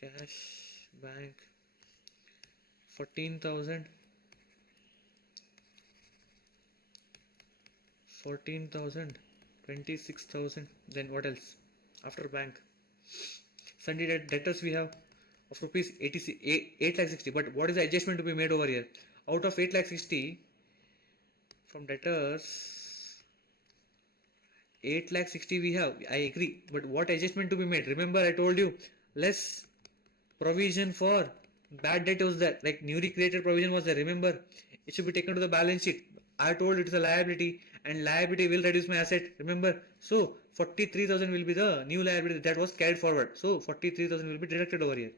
Cash bank 14,000. 14,000. 26,000. Then what else? After bank, Sunday debtors we have of rupees 8 lakh 60. But what is the adjustment to be made over here? Out of 8 lakh 60 from debtors, 8 lakh 60 we have. I agree. But what adjustment to be made? Remember, I told you less provision for bad debt was there. Like newly created provision was there. Remember, it should be taken to the balance sheet. I told it is a liability, and liability will reduce my asset. Remember, so 43,000 will be the new liability that was carried forward. So 43,000 will be deducted over here.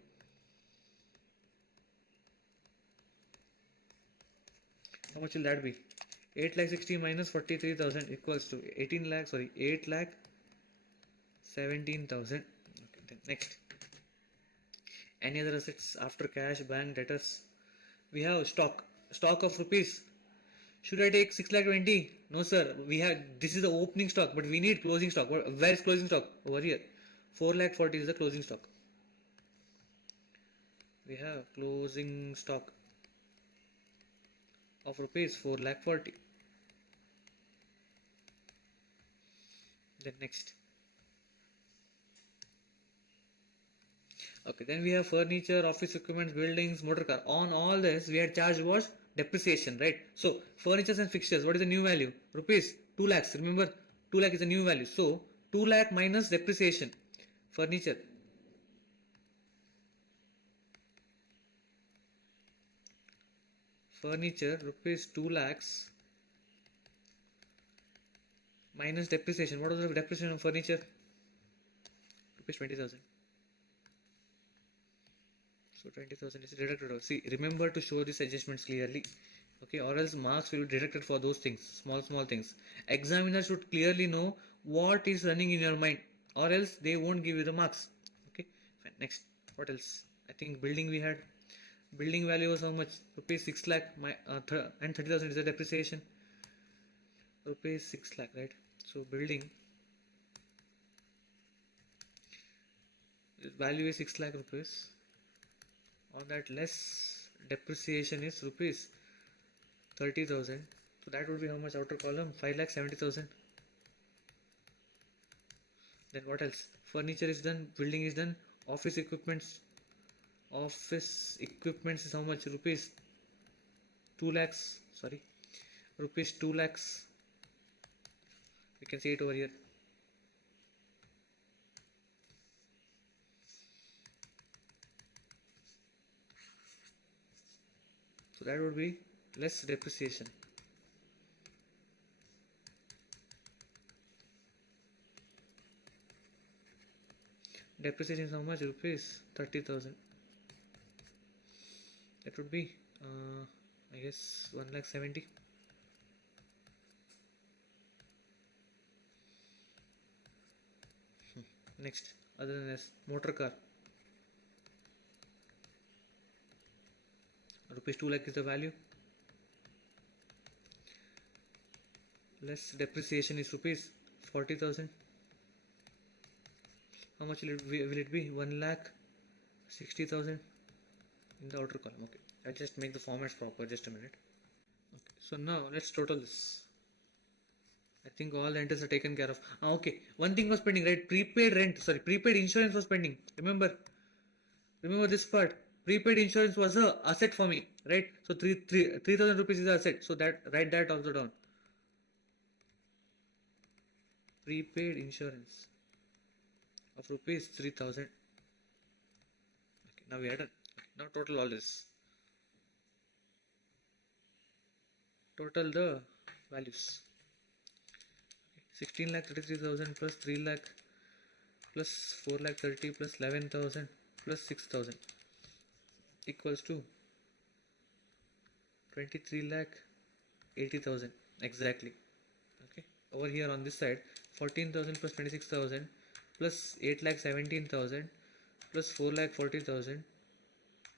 How much will that be? 8 lakh 60 minus 43,000 equals to 8 lakh 17,000. Okay, then next. Any other assets after cash, bank, debtors? We have stock. Stock of rupees. Should I take 6 lakh 20? No sir. We have, this is the opening stock, but we need closing stock. Where is closing stock? Over here. 4 lakh 40 is the closing stock. We have closing stock of rupees 4 lakh 40. Then next. Okay, then we have furniture, office equipment, buildings, motor car. On all this, we had charged was depreciation, right? So, furniture and fixtures, what is the new value? Rupees 2 lakhs. Remember, 2 lakh is the new value. So, 2 lakh minus depreciation. Furniture. Furniture, rupees 2 lakhs minus depreciation. What was the depreciation of furniture? Rupees 20,000. So 20,000 is deducted out. See, remember to show these adjustments clearly. Okay, or else marks will be deducted for those things, small things. Examiner should clearly know what is running in your mind, or else they won't give you the marks. Okay, fine. Next, what else? I think building we had. Building value was how much? Rupees 6 lakh. And 30,000 is the depreciation. Rupees 6 lakh, right? So building value is 6 lakh rupees. On that less depreciation is rupees 30,000. So that would be how much? Outer column 5,70,000. Then what else? Furniture is done, building is done, office equipments. Office equipments is how much? Rupees 2 lakhs. Sorry, rupees 2 lakhs. We can see it over here. So that would be less depreciation. Depreciation is how much? Rupees 30,000. That would be, I guess, 1,70,000. Next, other than this, motor car. Rupees 2 lakh is the value. Less depreciation is rupees 40,000. How much will it be? 1,60,000 in the outer column. Okay, I just make the formats proper. Just a minute. Okay, so now let's total this. I think all the entries are taken care of. Okay, one thing was pending, right? Prepaid insurance was pending. Remember this part. Prepaid insurance was a asset for me, right? So 3,000 rupees is the asset. So that write that also down. Prepaid insurance of rupees 3,000. Okay, now we are done. Okay, now total all this. Total the values. 16,33,000 plus 3 lakh plus 4 lakh 30 plus 11,000 plus 6,000 equals to 23 lakh 80,000 exactly. Okay, over here on this side 14,000 plus 26,000 plus 8 lakh 17,000 plus 4 lakh 40,000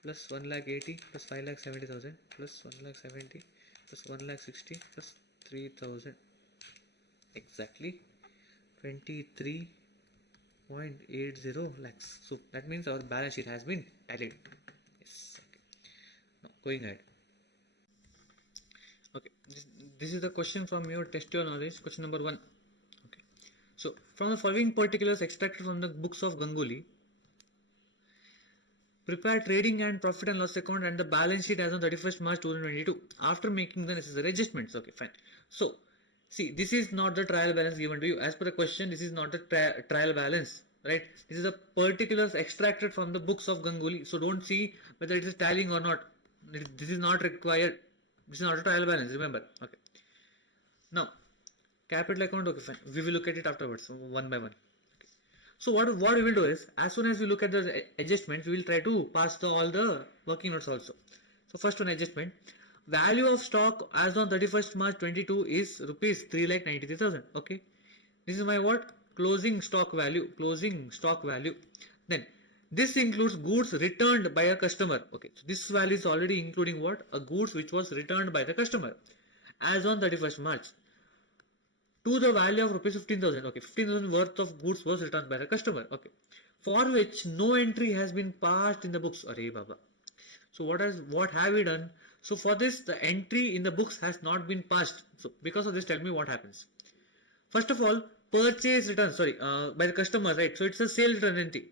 plus 1 lakh 80 plus 5 lakh 70,000 plus 1 lakh 70 plus 1 lakh 60 plus 3,000 exactly 23.80 lakhs. So that means our balance sheet has been tallied. Yes. Okay. Now going ahead. Okay. This is the question from your test your knowledge. Question number 1. Okay. So from the following particulars extracted from the books of Ganguly, prepare trading and profit and loss account and the balance sheet as on 31st March 2022 after making the necessary adjustments. Okay, fine. So see, this is not the trial balance given to you. As per the question, this is not the trial balance, right? This is the particulars extracted from the books of Ganguly. So don't see whether it is tallying or not. This is not required. This is not a trial balance, remember. Okay. Now, capital account, okay, fine. We will look at it afterwards, one by one. Okay. So what we will do is, as soon as we look at the adjustments, we will try to pass all the working notes also. So first one adjustment. Value of stock as on 31st March 22 is rupees 3,93,000. Okay. This is my what? Closing stock value. Then this includes goods returned by a customer. Okay. So this value is already including what? A goods which was returned by the customer as on 31st March to the value of rupees 15,000. Okay. 15,000 worth of goods was returned by the customer. Okay. For which no entry has been passed in the books. Arey Baba. So what have we done? So for this, the entry in the books has not been passed. So because of this, tell me what happens. First of all, purchase return, by the customer, right? So it's a sale return entry.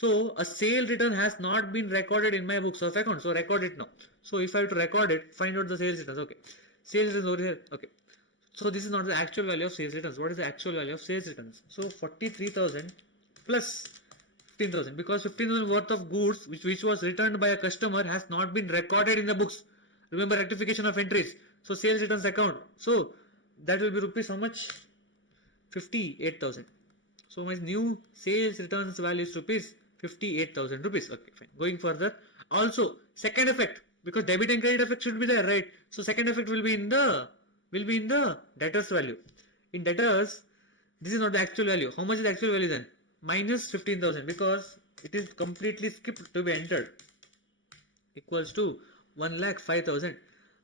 So a sale return has not been recorded in my books of account. So record it now. So if I have to record it, find out the sales returns. Okay. Sales returns over here. Okay. So this is not the actual value of sales returns. What is the actual value of sales returns? So 43,000 plus 15,000, because 15,000 worth of goods which was returned by a customer has not been recorded in the books. Remember, rectification of entries. So sales returns account. So that will be rupees how much? 58,000. So my new sales returns value is rupees 58,000 rupees. Okay, fine. Going further. Also, second effect, because debit and credit effect should be there, right? So second effect will be in the debtors value. In debtors, this is not the actual value. How much is the actual value then? Minus 15,000, because it is completely skipped to be entered. Equals to 1,05,000.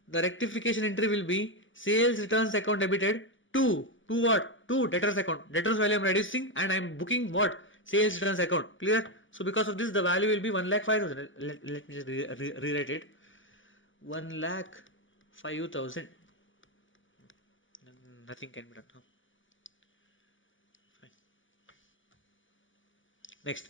The rectification entry will be sales returns account debited to what? To debtors account. Debtors value I am reducing and I am booking what? Sales returns account. Clear? So because of this, the value will be 1,05,000. Let me just rewrite it. 1,05,000. Nothing can be done now. Fine. Next.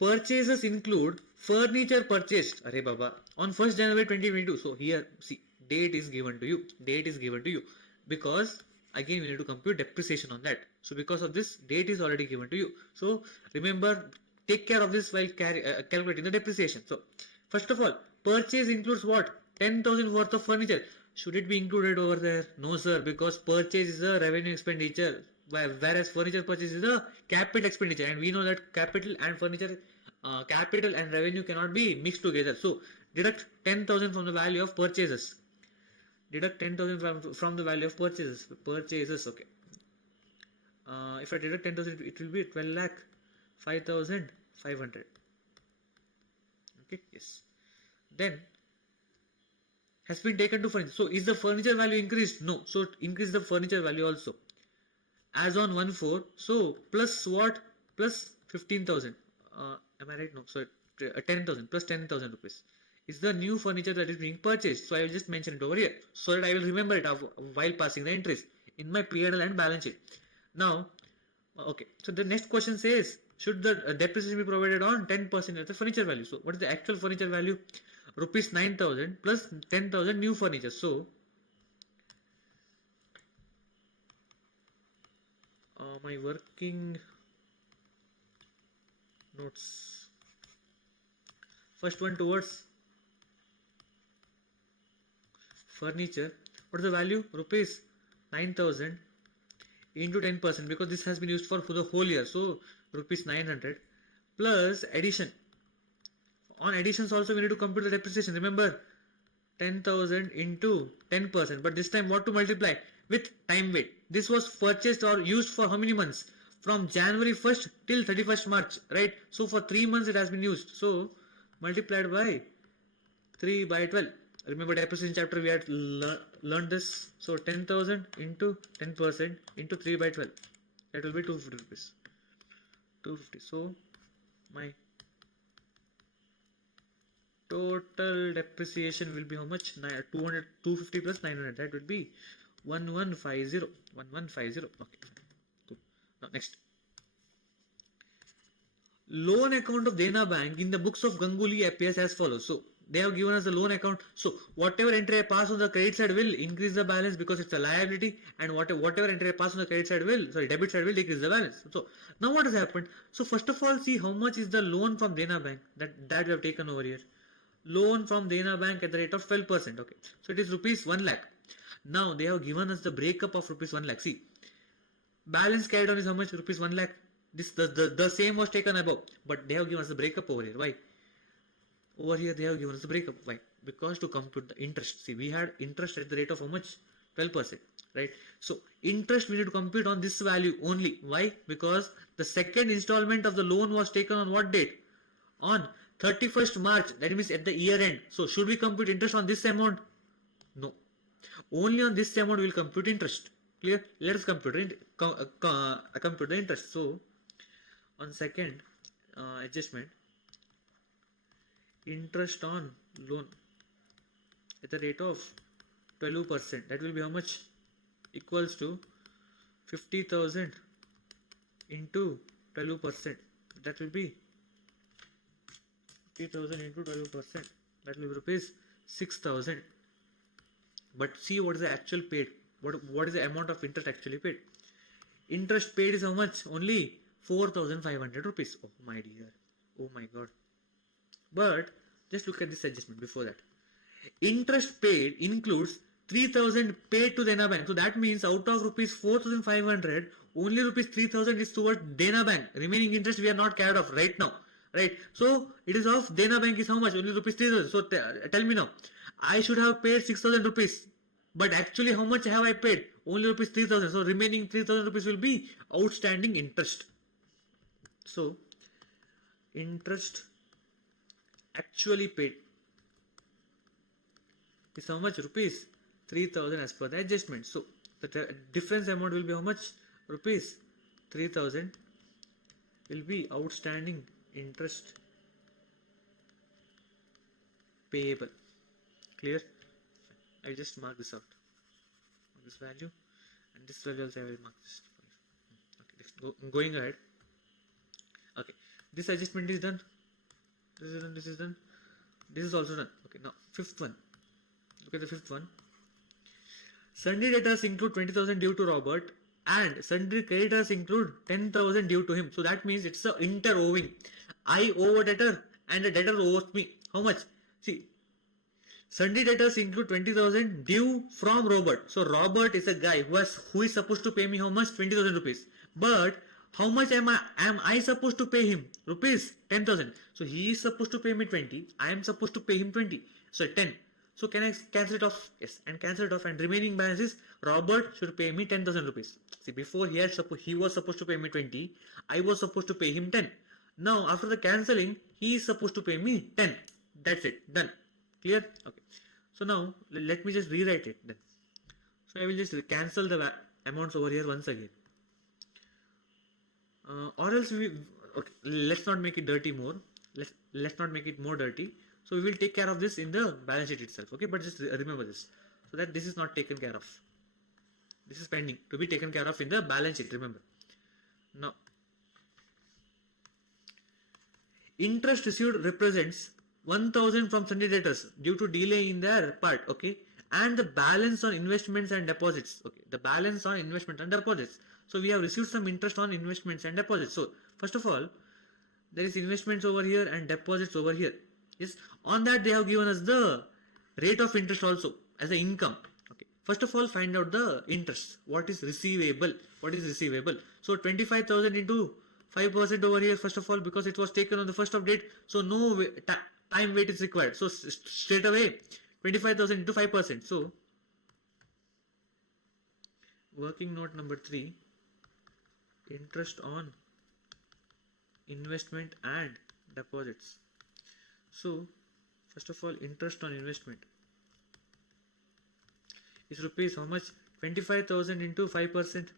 Purchases include furniture purchased. Arey Baba. On 1st January 2022. So here, see, date is given to you. Date is given to you. Because again we need to compute depreciation on that. So because of this, date is already given to you. So remember, take care of this while calculating the depreciation. So first of all, purchase includes what? 10,000 worth of furniture. Should it be included over there? No sir, because purchase is a revenue expenditure, whereas furniture purchase is a capital expenditure, and we know that capital and furniture, capital and revenue cannot be mixed together. So deduct 10,000 from the value of purchases. Deduct 10,000 from the value of purchases. Purchases, okay. If I deduct 10,000, it will be 12 lakh 5,500. Okay, yes. Then has been taken to furniture. So is the furniture value increased? No. So increase the furniture value also. As on 1/4. So plus what? Plus 15,000. Am I right? No. So 10,000 plus 10,000 rupees is the new furniture that is being purchased. So I will just mention it over here so that I will remember it while passing the entries in my P&L and balance sheet. Now, okay. So the next question says, should the depreciation be provided on 10% of the furniture value? So what is the actual furniture value? Rupees 9,000 plus 10,000 new furniture. So my working notes. First one towards furniture. What is the value? Rupees 9,000 into 10%, because this has been used for the whole year. So rupees 900 plus addition. On additions also we need to compute the depreciation. Remember, 10,000 into 10%. But this time what to multiply? With time weight. This was purchased or used for how many months? From January 1st till 31st March, right? So for 3 months it has been used. So multiplied by 3 by 12. Remember, depreciation chapter we had learned this. So 10,000 into 10% into 3 by 12. That will be 250 rupees. 250. So my total depreciation will be how much? 250 plus 900. That would be 1150. 1150. Okay. Cool. Now next. Loan account of Dena Bank in the books of Ganguly appears as follows. So they have given us the loan account. So whatever entry I pass on the credit side will increase the balance because it's a liability, and whatever entry I pass on the debit side will decrease the balance. So now what has happened? So first of all, see how much is the loan from Dena Bank that we have taken over here. Loan from Dena Bank at the rate of 12%. Okay. So it is rupees 1 lakh. Now they have given us the breakup of rupees 1 lakh. See, balance carried on is how much? Rupees 1 lakh. This the same was taken above, but they have given us the breakup over here. Why? Over here they have given us the breakup. Why? Because to compute the interest. See, we had interest at the rate of how much? 12%. Right? So interest we need to compute on this value only. Why? Because the second installment of the loan was taken on what date? On 31st March. That means at the year end. So should we compute interest on this amount? No. Only on this amount we will compute interest. Clear? Let us compute the interest. So on second adjustment, interest on loan at the rate of 12%. That will be how much? Equals to 50,000 into 12%. That will be 50,000 into 12%. That will be rupees 6,000. But see what is the actual paid. What is the amount of interest actually paid? Interest paid is how much? Only 4,500 rupees. Oh my dear. Oh my god. But just look at this adjustment before that. Interest paid includes 3,000 paid to Dena Bank. So that means out of rupees 4,500, only rupees 3,000 is towards Dena Bank. Remaining interest we are not carried off right now. Right. So it is of Dena Bank is how much? Only rupees 3,000. So tell me now. I should have paid 6,000 rupees. But actually how much have I paid? Only rupees 3,000. So remaining 3,000 rupees will be outstanding interest. So interest actually paid is how much? Rupees 3,000 as per the adjustment. So the difference amount will be how much? Rupees 3,000 will be outstanding interest payable. Clear? I will just mark this out. This value and this value also I will mark this. Okay, next, going ahead. Okay, this adjustment is done. This is done. This is done. This is also done. Okay, now fifth one. Look at the fifth one. Sundry debtors include 20,000 due to Robert and sundry creditors include 10,000 due to him. So that means it's a inter-owing. I owe a debtor and a debtor owes me. How much? See, sundry debtors include 20,000 due from Robert. So Robert is a guy who is supposed to pay me how much? 20,000 rupees. But how much am I supposed to pay him? Rupees 10,000. So he is supposed to pay me 20. I am supposed to pay him 20. So 10. So can I cancel it off? Yes, and cancel it off. And remaining balance is Robert should pay me 10,000 rupees. See, before he was supposed to pay me 20. I was supposed to pay him 10. Now after the cancelling, he is supposed to pay me 10. That's it. Done. Clear? Okay. So now let me just rewrite it then. So I will just cancel the amounts over here once again. Or else okay, let's not make it dirty more. Let's not make it more dirty. So we will take care of this in the balance sheet itself. Okay, but just remember this, so that this is not taken care of. This is pending to be taken care of in the balance sheet. Remember. Now, interest received represents 1,000 from sundry debtors due to delay in their part. Okay, and the balance on investments and deposits. Okay, the balance on investment and deposits. So we have received some interest on investments and deposits. So first of all, there is investments over here and deposits over here. Yes, on that they have given us the rate of interest also as the income. Okay, first of all find out the interest. What is receivable? What is receivable? So 25,000 into 5% over here. First of all, because it was taken on the first of date, so no time wait is required. So straight away 25,000 into 5%. So working note number 3. Interest on investment and deposits. So first of all, interest on investment is rupees how much? 25,000 into 5%.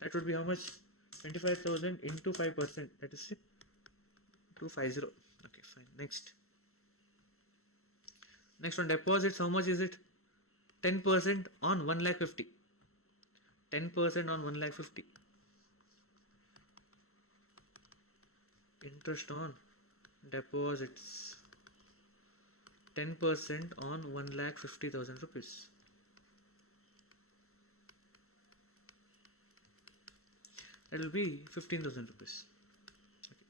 That would be how much? 25,000 into 5%. That is 250. Okay, fine. Next on deposits, how much is it? 10% on 1,50,000. 10% on 1,50,000. Interest on deposits 10% on 1,50,000 rupees. That will be 15,000 rupees. Okay.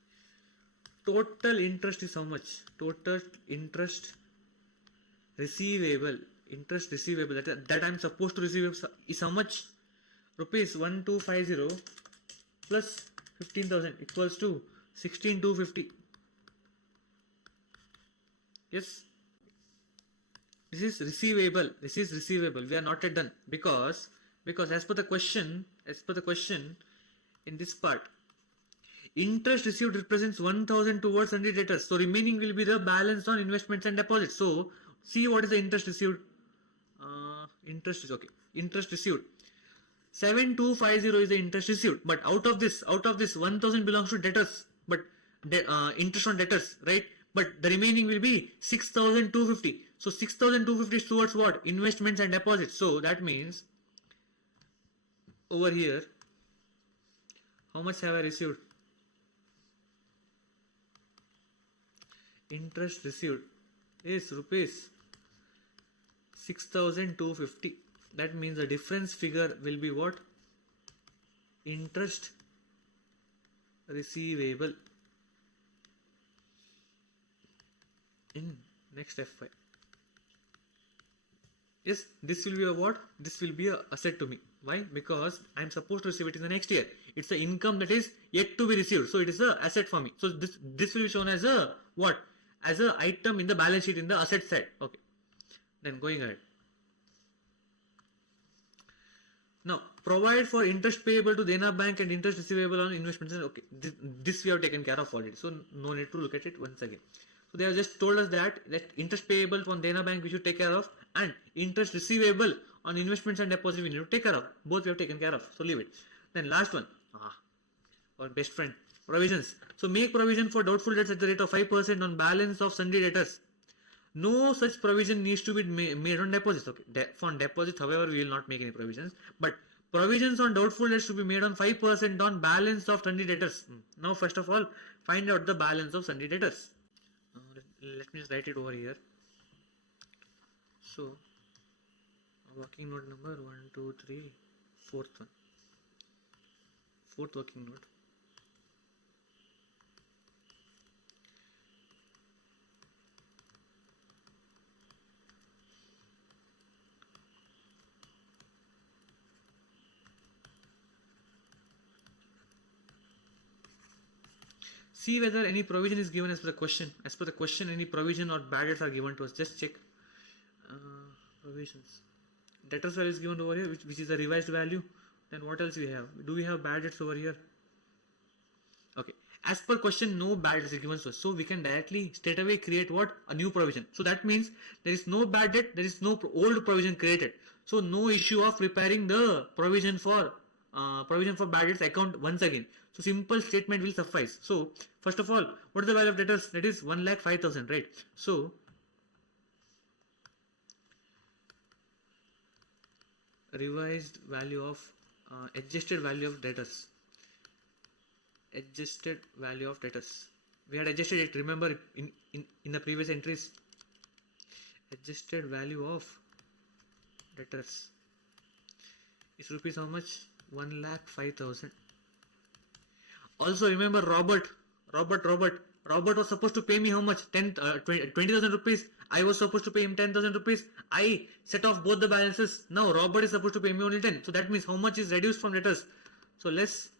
Total interest is how much? Total interest receivable. Interest receivable that I am supposed to receive is how much? Rupees 1,250 plus 15,000 equals to 16,250. Yes, this is receivable. This is receivable. We are not yet done because as per the question in this part, interest received represents 1,000 towards sundry debtors. So remaining will be the balance on investments and deposits. So see what is the interest received. Interest is okay. Interest received 7,250 is the interest received. But out of this 1,000 belongs to debtors. But interest on debtors, right? But the remaining will be 6,250. So 6,250 is towards what? Investments and deposits. So that means over here How much have I received? Interest received is rupees 6,250. That means the difference figure will be what? Interest receivable in next FY. Yes, this will be a what? This will be a asset to me. Why? Because I am supposed to receive it in the next year. It's the income that is yet to be received. So it is a asset for me. So this will be shown as a what? As a item in the balance sheet in the asset side. Okay. Then going ahead. Now, provide for interest payable to Dena Bank and interest receivable on investments. Okay, this we have taken care of already. So no need to look at it once again. So they have just told us that interest payable from Dena Bank we should take care of, and interest receivable on investments and deposits we need to take care of. Both we have taken care of. So leave it. Then last one, our best friend, provisions. So make provision for doubtful debts at the rate of 5% on balance of sundry debtors. No such provision needs to be made on deposits. Okay, for deposits, however, we will not make any provisions. But provisions on doubtful debts should be made on 5% on balance of sundry debtors. Now, first of all, find out the balance of sundry debtors. Let me just write it over here. So, working note number 1, 2, 3, fourth one. Fourth working note. See whether any provision is given as per the question. As per the question, any provision or bad debts are given to us. Just check. Provisions. Debtors value is given over here, which is the revised value. Then what else we have? Do we have bad debts over here? Okay. As per question, no bad debts is given to us. So we can directly straight away create what? A new provision. So that means there is no bad debt, there is no old provision created. So no issue of preparing the provision for bad debts account once again. So simple statement will suffice. So first of all, what is the value of debtors? That is 1,05,000, right? So revised value of adjusted value of debtors. Adjusted value of debtors. We had adjusted it. Remember in the previous entries. Adjusted value of debtors is rupees how much? 1,05,000. Also remember Robert was supposed to pay me how much? 20,000 rupees. I was supposed to pay him 10,000 rupees. I set off both the balances. Now Robert is supposed to pay me only 10. So that means how much is reduced from debtors? So less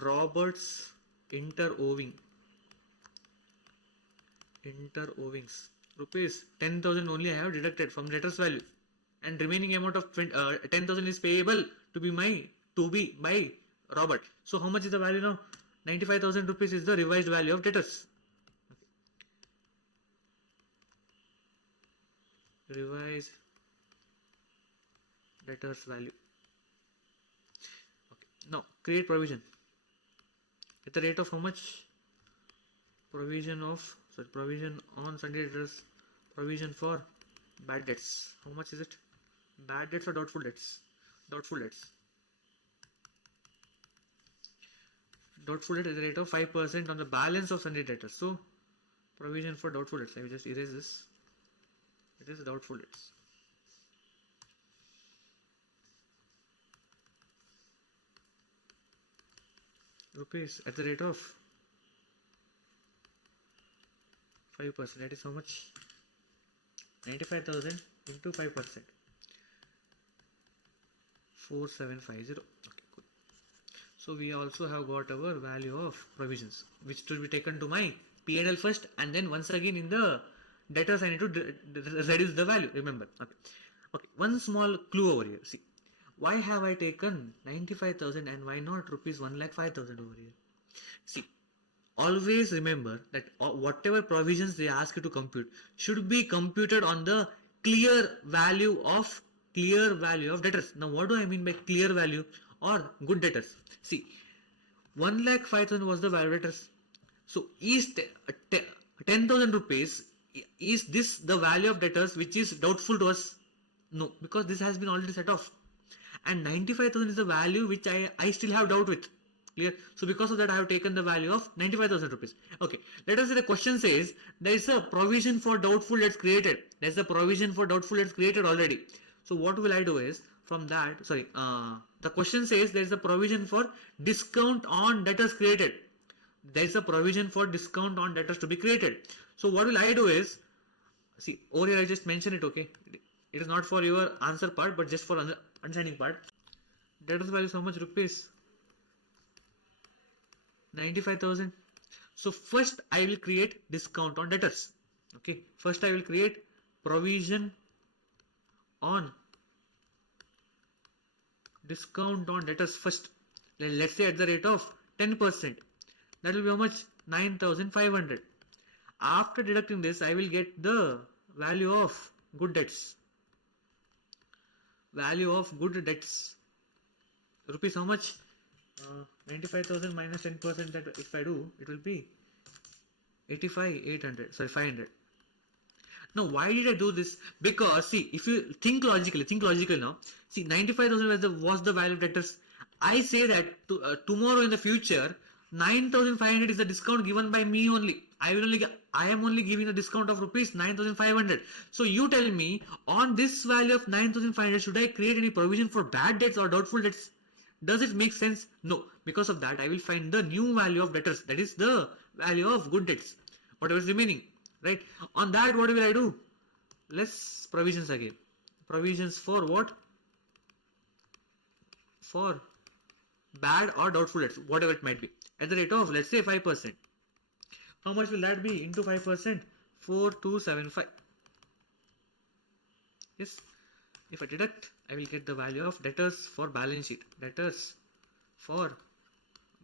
Robert's interowings rupees 10,000 only I have deducted from debtors value, and remaining amount of 10,000 is payable to be by Robert. So how much is the value now? 95,000 rupees is the revised value of debtors. Okay. Revised debtors value. Okay. Now create provision at the rate of how much? Provision on sundry debtors. Provision for bad debts. How much is it? Bad debts or doubtful debts? Doubtful debts. Doubtful debt at the rate of 5% on the balance of sundry debtors. So provision for doubtful debts. I will just erase this. It is doubtful debts. Rupees at the rate of 5%. That is how much? 95,000 into 5%. 4750. Okay, cool. So we also have got our value of provisions, which should be taken to my P&L first, and then once again in the debtors I need to reduce the value. Remember. Okay. One small clue over here. See, why have I taken 95,000 and why not rupees 1,05,000 over here? See, always remember that whatever provisions they ask you to compute should be computed on the clear value of debtors. Now what do I mean by clear value or good debtors? See, 1,05,000 was the value of debtors. So is 10,000 rupees, is this the value of debtors which is doubtful to us? No, because this has been already set off. and 95,000 is the value which I still have doubt with. Clear? So because of that I have taken the value of 95,000 rupees. Okay, let us say the question says there is a provision for doubtful debts created. There is a provision for doubtful debts created already. So what will I do is from that, the question says there is a provision for discount on debtors created. There is a provision for discount on debtors to be created. So what will I do is, see over here I just mention it, okay. It is not for your answer part but just for understanding part. Debtors value is how much rupees? 95,000. So first I will create discount on debtors. Okay. First I will create provision on discount on debtors first. Let's say at the rate of 10%. That will be how much? 9,500. After deducting this, I will get the value of good debts. Value of good debts. Rupees how much? 95,000 minus 10%, that if I do, it will be 500. Now, why did I do this? Because, see, if you think logically now, see, 95,000 was the value of debtors. I say that tomorrow in the future, 9,500 is the discount given by me only. I am only giving a discount of rupees 9,500. So you tell me, on this value of 9,500, should I create any provision for bad debts or doubtful debts? Does it make sense? No. Because of that, I will find the new value of debtors. That is the value of good debts. Whatever is remaining. Right? On that, what will I do? Less provisions again. Provisions for what? For bad or doubtful debts. Whatever it might be. At the rate of, let's say, 5%. How much will that be into 5%? 4275. Yes. If I deduct, I will get the value of debtors for balance sheet. Debtors for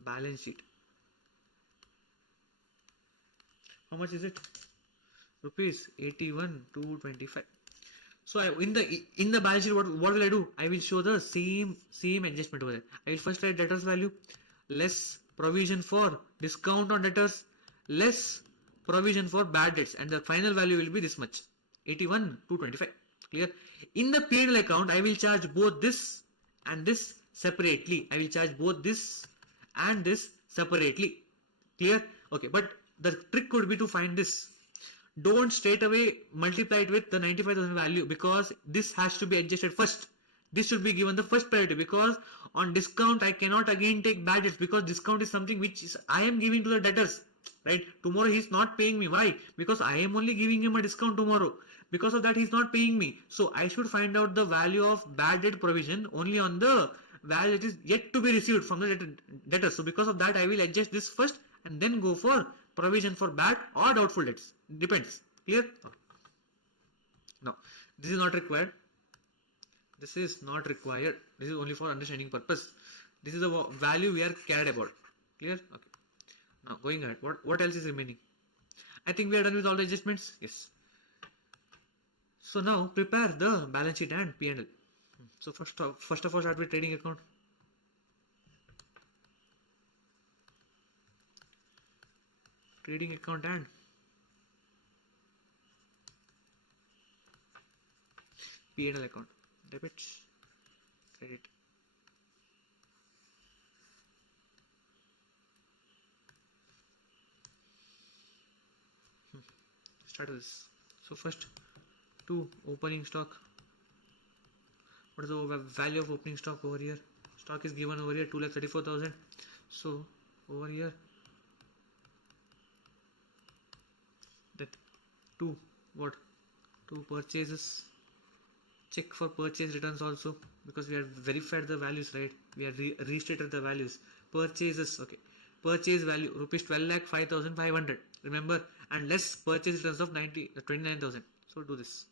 balance sheet. How much is it? Rupees 81,225. So in the balance sheet, what will I do? I will show the same adjustment over there. I will first write debtors value less provision for discount on debtors less provision for bad debts, and the final value will be this much, 81,225. Clear? In the P&L account, I will charge both this and this separately. I will charge both this and this separately. Clear? Okay, but the trick could be to find this. Don't straight away multiply it with the 95,000 value, because this has to be adjusted first. This should be given the first priority, because on discount I cannot again take bad debts, because discount is something which I am giving to the debtors. Right? Tomorrow he is not paying me. Why? Because I am only giving him a discount tomorrow. Because of that he is not paying me. So I should find out the value of bad debt provision only on the value that is yet to be received from the debtor. So because of that I will adjust this first and then go for provision for bad or doubtful debts. Depends. Clear? Okay. Now, this is not required. This is not required. This is only for understanding purpose. This is the value we are cared about. Clear? Okay. Now going ahead, what else is remaining? I think we are done with all the adjustments. Yes. So now prepare the balance sheet and P&L. So first of all, start with trading account. Trading account and P&L account. Debit, credit. Start with this. So first, to opening stock. What is the value of opening stock over here? Stock is given over here 2,34,000. So over here, that two what? Two purchases. Check for purchase returns also, because we have verified the values, right? We have restated the values. Purchases, okay. Purchase value rupees 12,05,500. Remember, and less purchase returns of 29,000. So do this.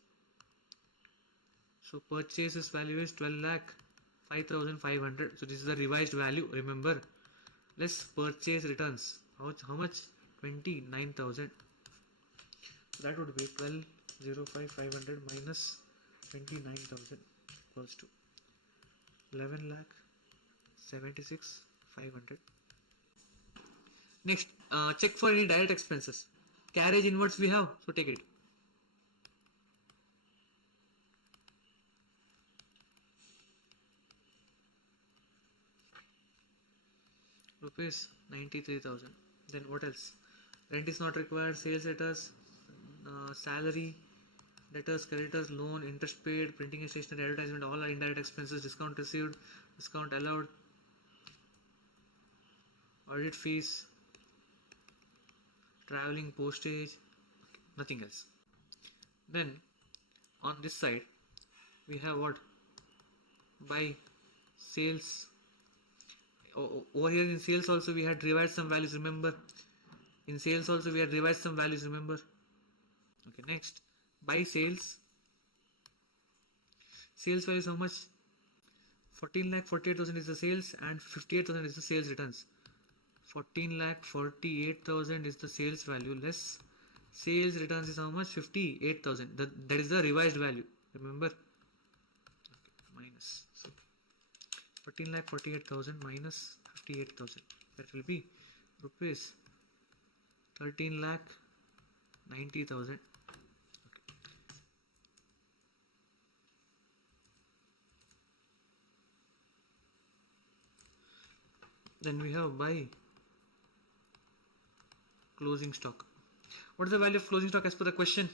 So purchases value is 12,05,500. So this is the revised value. Remember, less purchase returns. How much? 29,000. So that would be 12,05,500 minus 29,000 equals to 11,76,500. Next, check for any direct expenses. Carriage inwards we have, so take it. rupees 93,000. Then what else? Rent is not required, sales letters, salary, debtors, creditors, loan, interest paid, printing and stationery, advertisement, all are indirect expenses, discount received, discount allowed, audit fees, traveling, postage, nothing else. Then on this side we have what? By sales. Over here in sales also we had revised some values, remember? In sales also we had revised some values, remember? Okay, next, by sales. Sales value is how much? 14,48,000 is the sales and 58,000 is the sales returns. 14,48,000 is the sales value less sales returns is how much? 58,000. That is the revised value, remember? Okay, minus. So 14,48,000 minus 58,000. That will be rupees 13,90,000. Okay. Then we have by closing stock. What is the value of closing stock as per the question?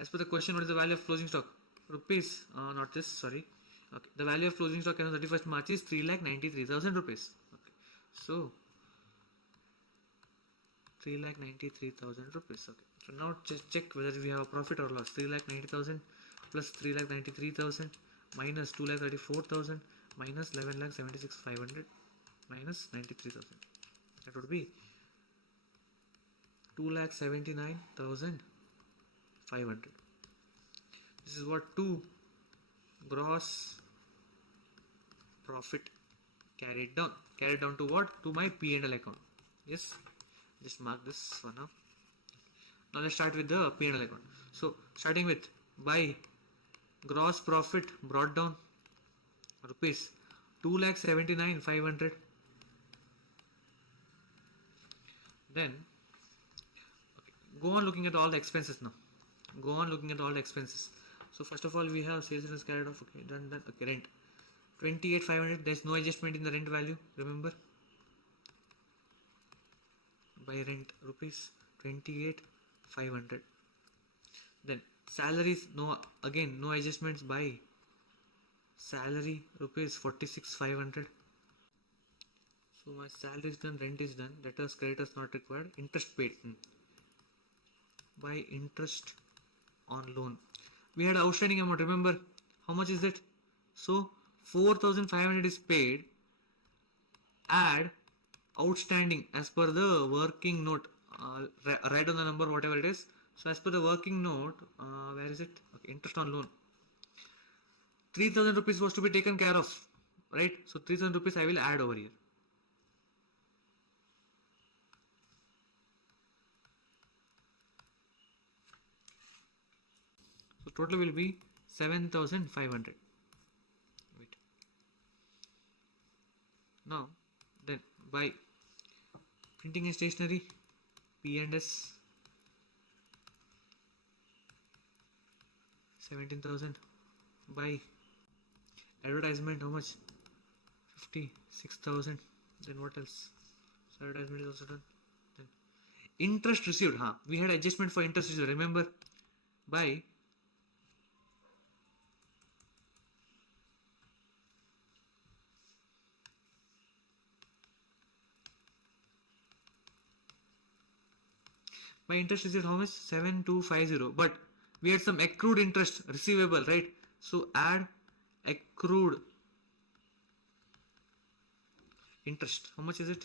As per the question, what is the value of closing stock? Rupees, not this, sorry. Okay, the value of closing stock on 31st March is 3,93,000 rupees. Okay, so 3,93,000 rupees. Okay, so now just check whether we have a profit or loss. 3,90,000 plus 3,93,000 minus 2,34,000 minus 11,76,500 minus 93,000. That would be 2,79,500. This is what 2 gross profit carried down. Carried down to what? To my P&L account. Yes, just mark this one up. Now let's start with the P&L account. So starting with by gross profit brought down rupees 2,79,500. Then go on looking at all the expenses now. Go on looking at all the expenses. So first of all we have sales returns carried off. Okay, done that. Okay, rent 28,500. There's no adjustment in the rent value, remember? By rent rupees 28,500. Then salaries, no, again no adjustments. By salary rupees 46,500. So my salary is done, rent is done, debtors, creditors not required, interest paid. By interest on loan, we had outstanding amount, remember? How much is it? So 4,500 is paid. Add outstanding as per the working note. Write on the number whatever it is. So as per the working note, where is it? Okay, interest on loan. 3,000 rupees was to be taken care of, right? So 3,000 rupees I will add over here. So total will be 7,500. Wait. Now then by printing and stationery, P&S 17,000. By advertisement, how much? 56,000. Then what else? So advertisement is also done. Then interest received. We had adjustment for interest received, remember? By interest received, how much? 7,250. But we had some accrued interest receivable, right? So add accrued interest. How much is it?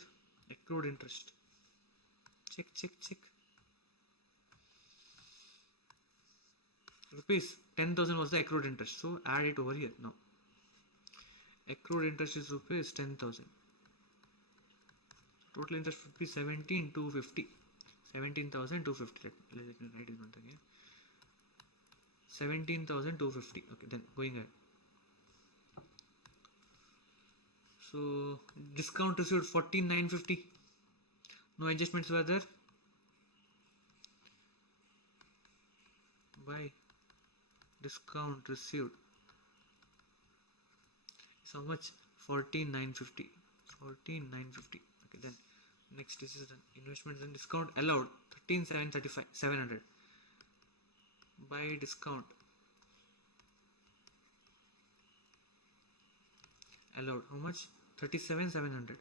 Accrued interest. Check. Rupees 10,000 was the accrued interest. So add it over here now. Accrued interest is rupees 10,000. Total interest would be 17,250. 17,250. Let me write it once again. 17,250. Okay, then going ahead. So discount received 14,950. No adjustments were there. By discount received, so much? 14,950. 14,950. Okay, then next this is done. Investments and discount allowed 13,735 700. By discount allowed how much? 37,700.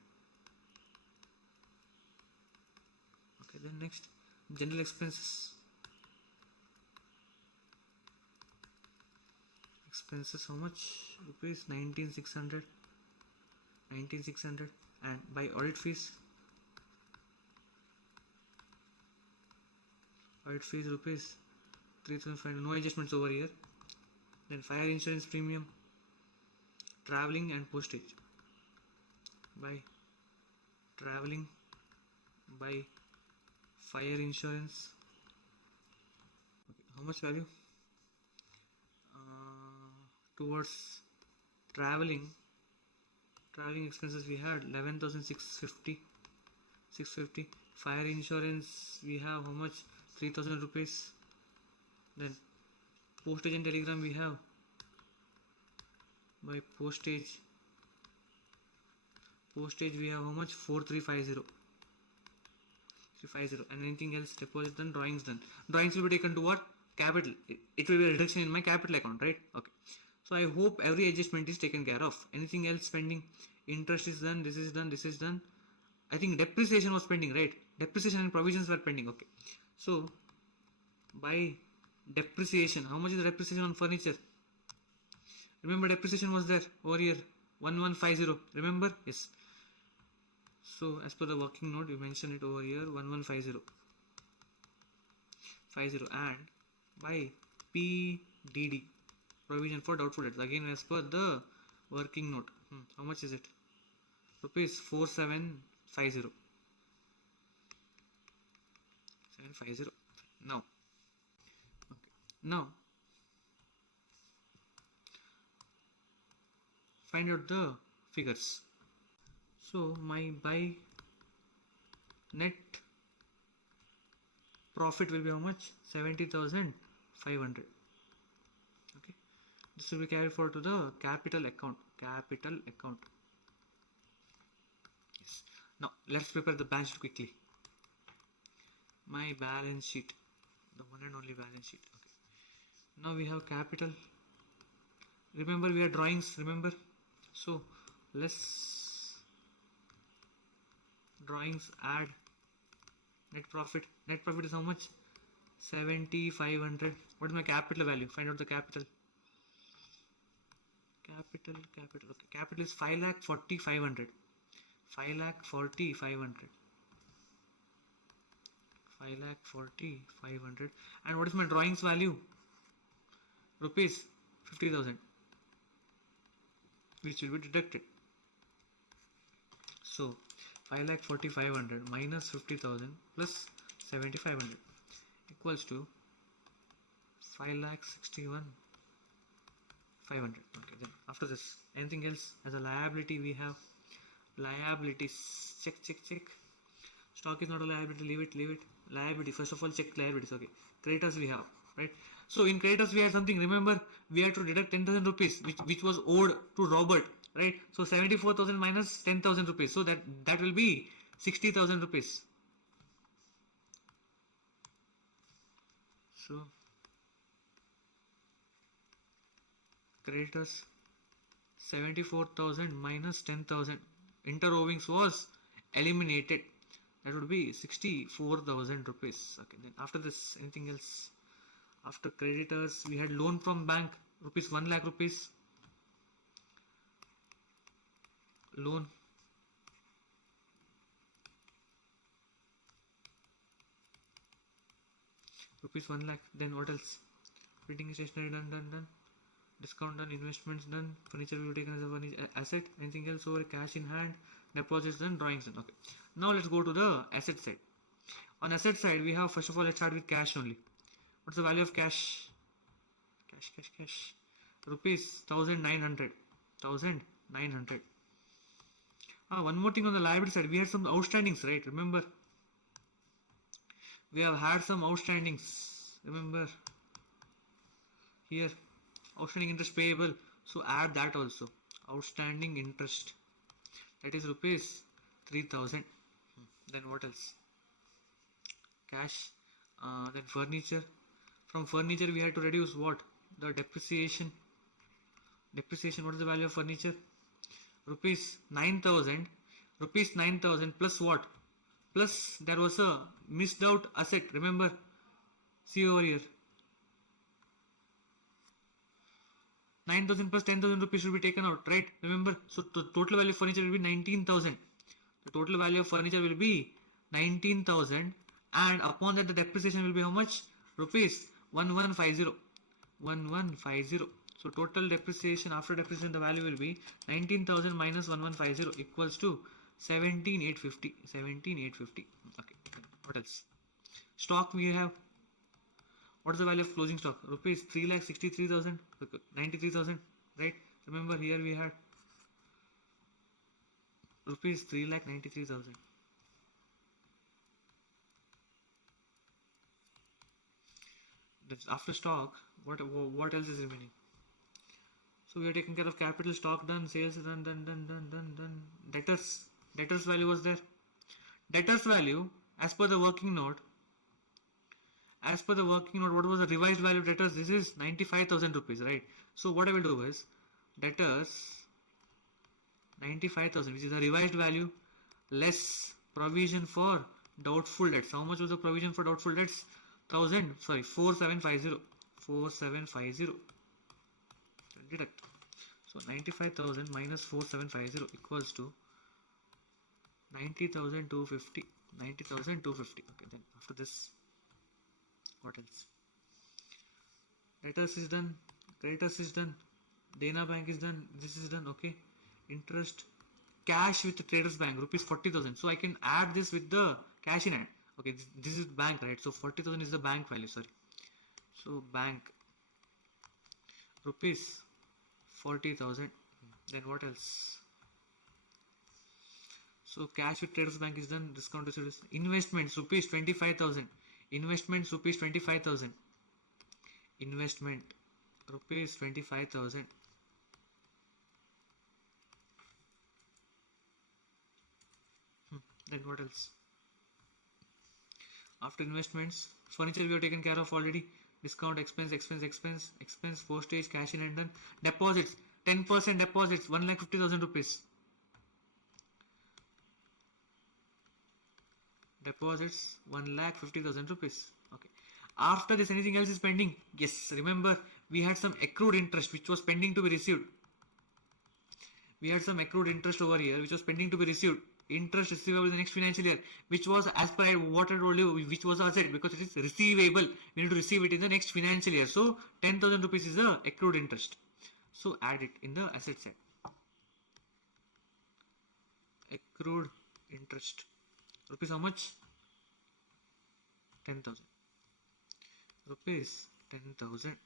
Okay, then next general expenses. Expenses how much? Rupees 19,600. 19,600. And by audit fees. Audit fees rupees 3,500. No adjustments over here. Then fire insurance premium, traveling and postage. By traveling, by fire insurance. Okay, how much value? Towards traveling expenses we had 11,650. 650. Fire insurance we have how much? 3,000 rupees. Then postage and telegram we have by postage we have how much? 4,350. 350. And anything else? Deposit done, drawings done. Drawings will be taken to what? Capital. It will be a reduction in my capital account, right? Okay. So I hope every adjustment is taken care of. Anything else pending? Interest is done, this is done, this is done. I think depreciation was pending, right? Depreciation and provisions were pending. Okay. So by depreciation, how much is the depreciation on furniture? Remember depreciation was there over here, 1150. Remember? Yes. So as per the working note, you mention it over here, 1150. 50. And by PDD, provision for doubtful debts, again as per the working note. How much is it? Rupees 4,750. 750. Now, okay. Now find out the figures. So my by net profit will be how much? 70,500. Okay. This will be carried forward to the capital account. Capital account. Yes. Now let's prepare the balance sheet quickly. My balance sheet, the one and only balance sheet. Okay. Now we have capital. Remember we have drawings. Remember. So let's drawings add net profit. Net profit is how much? 7,500. What is my capital value? Find out the capital. Capital. Okay. Capital is 5,40,500. 5,40,500. 5,40,500. And what is my drawings value? Rupees 50,000, which will be deducted. So 5,40,500 minus 50,000 plus 7,500 equals to 5,61,500. Okay, then after this, anything else as a liability we have? Liabilities. Check. Stock is not a liability. Leave it. Liability. First of all, check liabilities. Okay. Creditors we have, right? So in creditors we had something. Remember, we had to deduct 10,000 rupees, which was owed to Robert, right? So 74,000 minus 10,000 rupees. So that will be 60,000 rupees. So creditors 74,000 minus 10,000. Interowings was eliminated. That would be 64,000 rupees. Okay, then after this, anything else? After creditors, we had loan from bank, rupees 1 lakh rupees. Loan. Rupees 1 lakh. Then what else? Printing stationery done. Discount done. Investments done. Furniture will be taken as a asset. Anything else over? Cash in hand. Deposits done. Drawings done. Okay. Now let's go to the asset side. On asset side, we have, first of all, let's start with cash only. What's the value of cash? Cash. Rupees 1,900. 1,900. One more thing on the liability side. We had some outstandings, right? Remember? We have had some outstandings. Remember? Here. Outstanding interest payable. So add that also. Outstanding interest. that is rupees 3000. Then what else? Cash. Then furniture. From furniture we had to reduce what? The depreciation. Depreciation, what is the value of furniture? Rupees 9000. Rupees 9000 plus what? Plus there was a missed out asset, remember? See over here. 9,000 plus 10,000 rupees should be taken out, right? Remember? So the total value of furniture will be 19,000. The total value of furniture will be 19,000, and upon that the depreciation will be how much? Rupees 1150. 1150. So total depreciation, after depreciation the value will be 19,000 minus 1150 equals to 17,850. 17,850. Okay. What else? Stock we have. What is the value of closing stock? Rupees 3,63,000. 93,000. Right? Remember here we had rupees 3,93,000. After stock, what else is remaining? So we are taking care of capital, stock done, sales done. Debtors value was there. Debtors value as per the working note. As per the working note, what was the revised value of debtors? This is 95,000 rupees, right? So what I will do is debtors 95,000, which is the revised value, less provision for doubtful debts. How much was the provision for doubtful debts? 4750. 4750. Deduct. So 95,000 minus 4750 equals to 90,250. 90,250. Okay, then after this, what else? Debtors is done. Creditors is done. Dena Bank is done. This is done. Okay. Interest. Cash with the Traders Bank. Rupees 40,000. So I can add this with the cash in hand. Okay. This is bank, right? So 40,000 is the bank value. Sorry. So bank. Rupees 40,000. Then what else? So cash with Traders Bank is done. Discount is investments. Rupees 25,000. Investments rupees 25,000. Investment rupees 25,000. Then what else? After investments, furniture we have taken care of already. Discount, expense, postage, cash in hand done. Deposits, 10% deposits, 1,50,000 rupees. Deposits 1,50,000 rupees. Okay. After this, anything else is pending? Yes. Remember, we had some accrued interest which was pending to be received. We had some accrued interest over here which was pending to be received. Interest receivable in the next financial year, which was as per what I told you, which was asset because it is receivable. We need to receive it in the next financial year. So 10,000 rupees is the accrued interest. So add it in the asset side. Accrued interest. Rupees how much? 10,000. Rupees 10,000.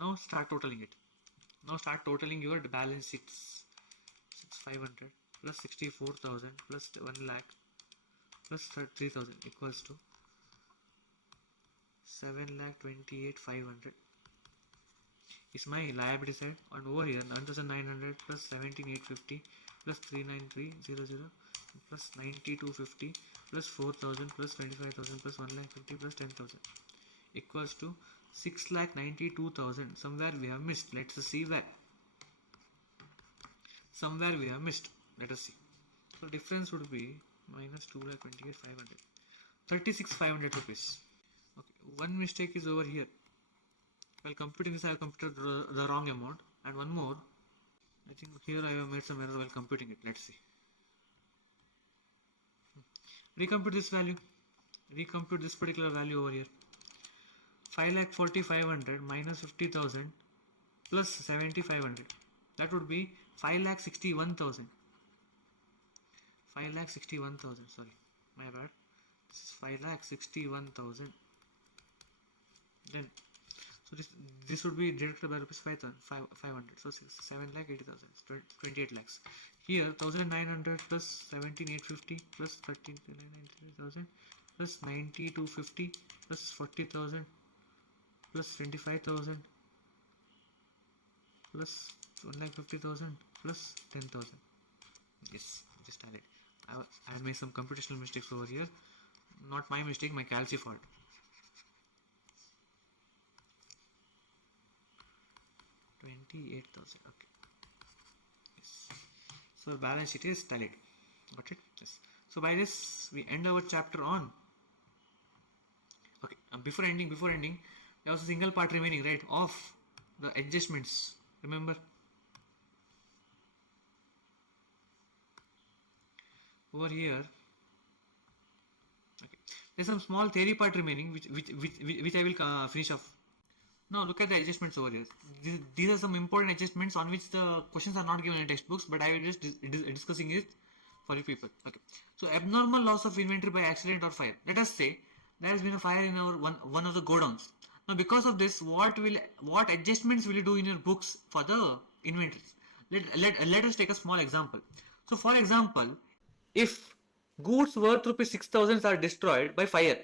Now start totaling it. Now start totaling your balance sheets. 6,500 plus 64,000 plus 1 lakh plus 3,000 equals to 7,28,500 is my liability side, and over here 9,900 plus 17,850 plus 3,93,000 plus 9,250 plus 4,000 plus 25,000 plus 1,50,000 plus 10,000 equals to 6,92,000. Somewhere we have missed. Let's see where. Somewhere we have missed. Let us see. So difference would be minus 2,28,500. 36,500 rupees. Okay. One mistake is over here. While computing this, I have computed the wrong amount. And one more. I think here I have made some error while computing it. Let's see. Recompute this value. Recompute this particular value over here. 5,40,500 minus 50,000 plus 7,500. That would be 5,61,000. 5,61,000. Sorry, my bad. This is 5,61,000. Then, so this would be deducted by rupees 500. So 7,80,000. 28 lakhs. Here 1,900 plus 17,850 plus 13,993,000 plus 9,250 plus 40,000 plus 25,000 plus 1,50,000 plus 10,000. Yes, just tally it. I have made some computational mistakes over here. Not my mistake, my calci fault. 28,000. Okay. Yes. So balance sheet is tallied. Got it? Yes. So by this we end our chapter on. Okay. Before ending, there was a single part remaining, right? Of the adjustments. Remember? Over here. Okay. There's some small theory part remaining, which I will finish off. Now look at the adjustments over here. These are some important adjustments on which the questions are not given in textbooks, but I will just discussing it for you people. Okay. So abnormal loss of inventory by accident or fire. Let us say there has been a fire in our one of the godowns. Now because of this, what adjustments will you do in your books for the inventories? Let us take a small example. So for example, if goods worth rupees 6,000 are destroyed by fire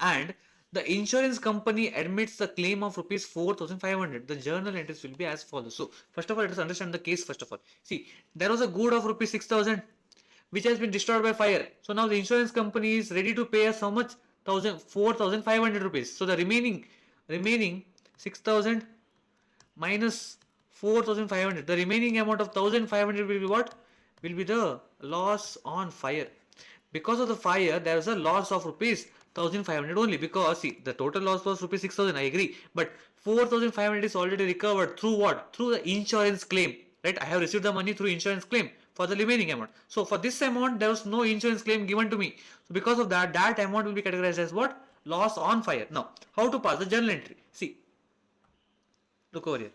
and the insurance company admits the claim of rupees 4,500, the journal entries will be as follows. So first of all, let us understand the case first of all. See, there was a good of rupees 6,000 which has been destroyed by fire. So now the insurance company is ready to pay us how much? 4,500 rupees. So the remaining 6,000 minus 4,500. The remaining amount of 1,500 will be what? Will be the loss on fire. Because of the fire, there is a loss of rupees 1,500 only. Because see, the total loss was rupees 6,000. I agree, but 4,500 is already recovered through what? Through the insurance claim. Right? I have received the money through insurance claim for the remaining amount. So for this amount, there was no insurance claim given to me. So because of that, that amount will be categorized as what? Loss on fire. Now, how to pass the journal entry? See, look over here.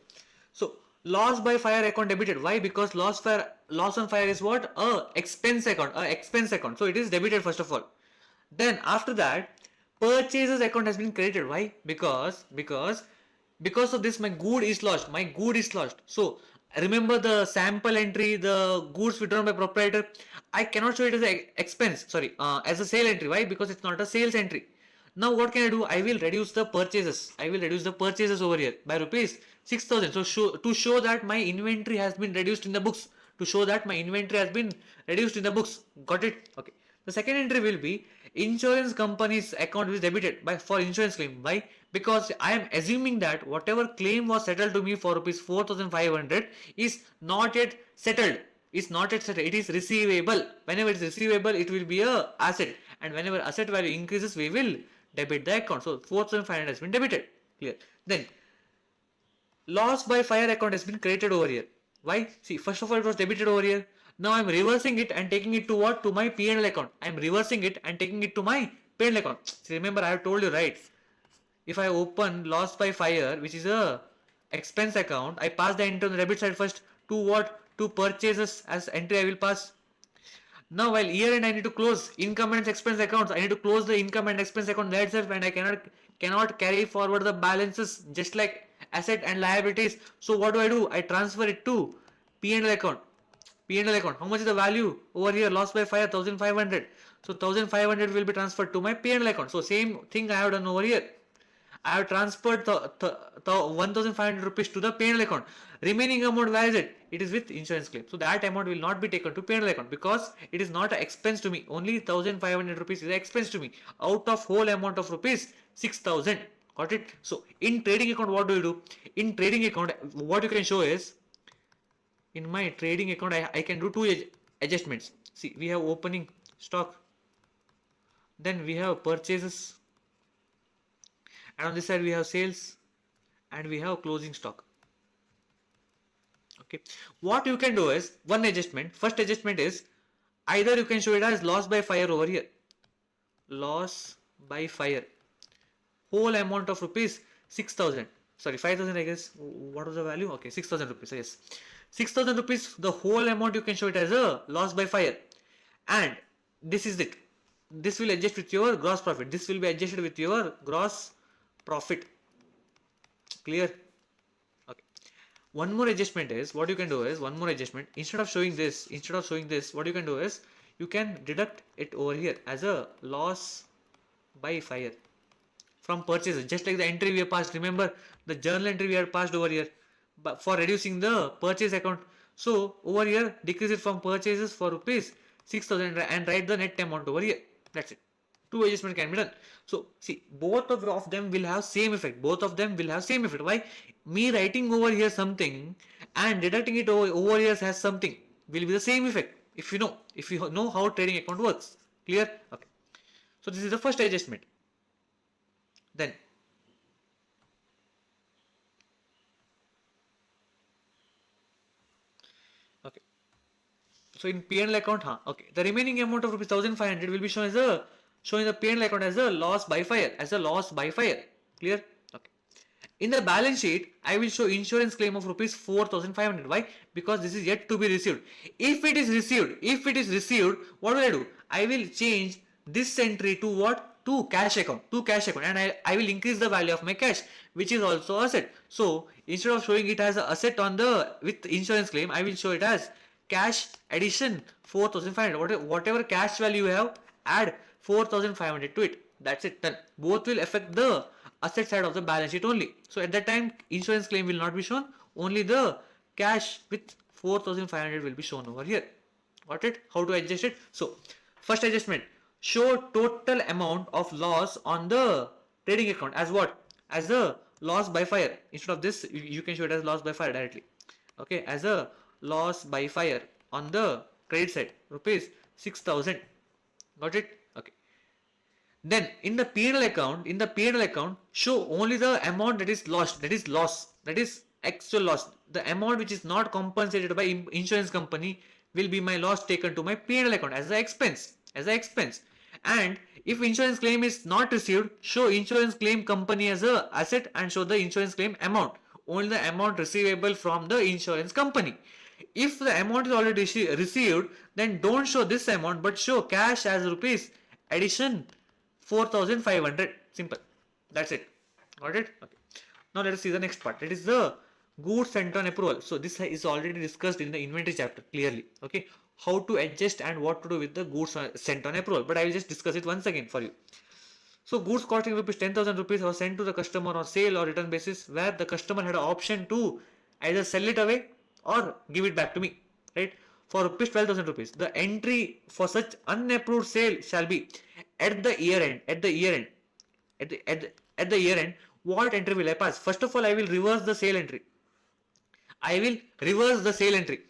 So loss by fire account debited. Why? Because loss on fire is what? Expense account. So it is debited first of all. Then after that, purchases account has been credited. Why? Because of this my good is lost. So remember the sample entry, the goods withdrawn by proprietor. I cannot show it as an expense. Sorry, as a sale entry. Why? Because it's not a sales entry. Now what can I do? I will reduce the purchases. Over here by rupees 6,000. So to show that my inventory has been reduced in the books. Got it? Okay. The second entry will be insurance company's account is debited for insurance claim. Why? Because I am assuming that whatever claim was settled to me for rupees 4,500 is not yet settled. It is receivable. Whenever it is receivable, it will be a asset, and whenever asset value increases, we will debit the account. So 4,500 has been debited. Clear. Then loss by fire account has been credited over here. Why? See, first of all, it was debited over here. Now I am reversing it and taking it to what? To my P&L account. I am reversing it and taking it to my P&L account. See, remember, I have told you, right? If I open loss by fire, which is a expense account, I pass the entry on the debit side first. To what? To purchases as entry I will pass. Now while year end I need to close income and expense accounts. I need to close the income and expense account there itself, and I cannot carry forward the balances just like asset and liabilities. So what do? I transfer it to P&L account. How much is the value over here? Loss by fire 1,500. So 1,500 will be transferred to my P&L account. So same thing I have done over here. I have transferred the 1,500 rupees to the P&L account. Remaining amount, where is it? It is with insurance claim. So that amount will not be taken to P&L account because it is not an expense to me. Only 1,500 rupees is an expense to me out of whole amount of rupees 6,000. Got it? So in trading account, what do you do? In trading account, what you can show is, in my trading account, I can do two adjustments. See, we have opening stock. Then we have purchases. And on this side we have sales. And we have closing stock. Okay. What you can do is, one adjustment. First adjustment is, either you can show it as loss by fire over here. Loss by fire. Whole amount of rupees 6,000. Sorry, 5,000 I guess. What was the value? Okay, 6,000 rupees. Yes. 6,000 rupees, the whole amount you can show it as a loss by fire. And this is it. This will adjust with your gross profit. This will be adjusted with your gross profit. Clear? Okay. One more adjustment is, what you can do is, instead of showing this, what you can do is, you can deduct it over here as a loss by fire from purchases, just like the entry we have passed. Remember the journal entry we have passed over here, but for reducing the purchase account. So over here decrease it from purchases for rupees 6,000 and write the net amount over here. That's it. Two adjustment can be done. So see, both of them will have same effect. Both of them will have same effect. Why? Me writing over here something and deducting it over here has something will be the same effect. If you know how trading account works. Clear? Okay. So this is the first adjustment. Then okay. So in P&L account, okay, the remaining amount of rupees 1,500 will be shown as a showing the P&L account as a loss by fire, Clear? Okay. In the balance sheet, I will show insurance claim of rupees 4,500. Why? Because this is yet to be received. If it is received, what will I do? I will change this entry to what? To cash account, and I will increase the value of my cash, which is also asset. So instead of showing it as an asset on the with insurance claim, I will show it as cash addition 4,500. Whatever cash value you have, add 4,500 to it. That's it. Done. Both will affect the asset side of the balance sheet only. So at that time, insurance claim will not be shown. Only the cash with 4,500 will be shown over here. Got it? How to adjust it? So first adjustment, show total amount of loss on the trading account as what? As a loss by fire. Instead of this, you can show it as loss by fire directly. Okay, as a loss by fire on the credit side, rupees 6,000. Got it? Okay. Then in the P&L account, show only the amount that is lost, that is actual loss. The amount which is not compensated by insurance company will be my loss taken to my P&L account as an expense, And if insurance claim is not received, show insurance claim company as a asset and show the insurance claim amount. Only the amount receivable from the insurance company. If the amount is already received, then don't show this amount but show cash as rupees addition 4,500. Simple. That's it. Got it? Okay. Now let us see the next part. That is the goods sent on approval. So this is already discussed in the inventory chapter clearly. Okay. How to adjust and what to do with the goods sent on approval. But I will just discuss it once again for you. So goods costing rupees 10,000 rupees was sent to the customer on sale or return basis, where the customer had an option to either sell it away or give it back to me, right? For rupees 12,000 rupees, the entry for such unapproved sale shall be at the year end. At the year end, what entry will I pass? First of all, I will reverse the sale entry.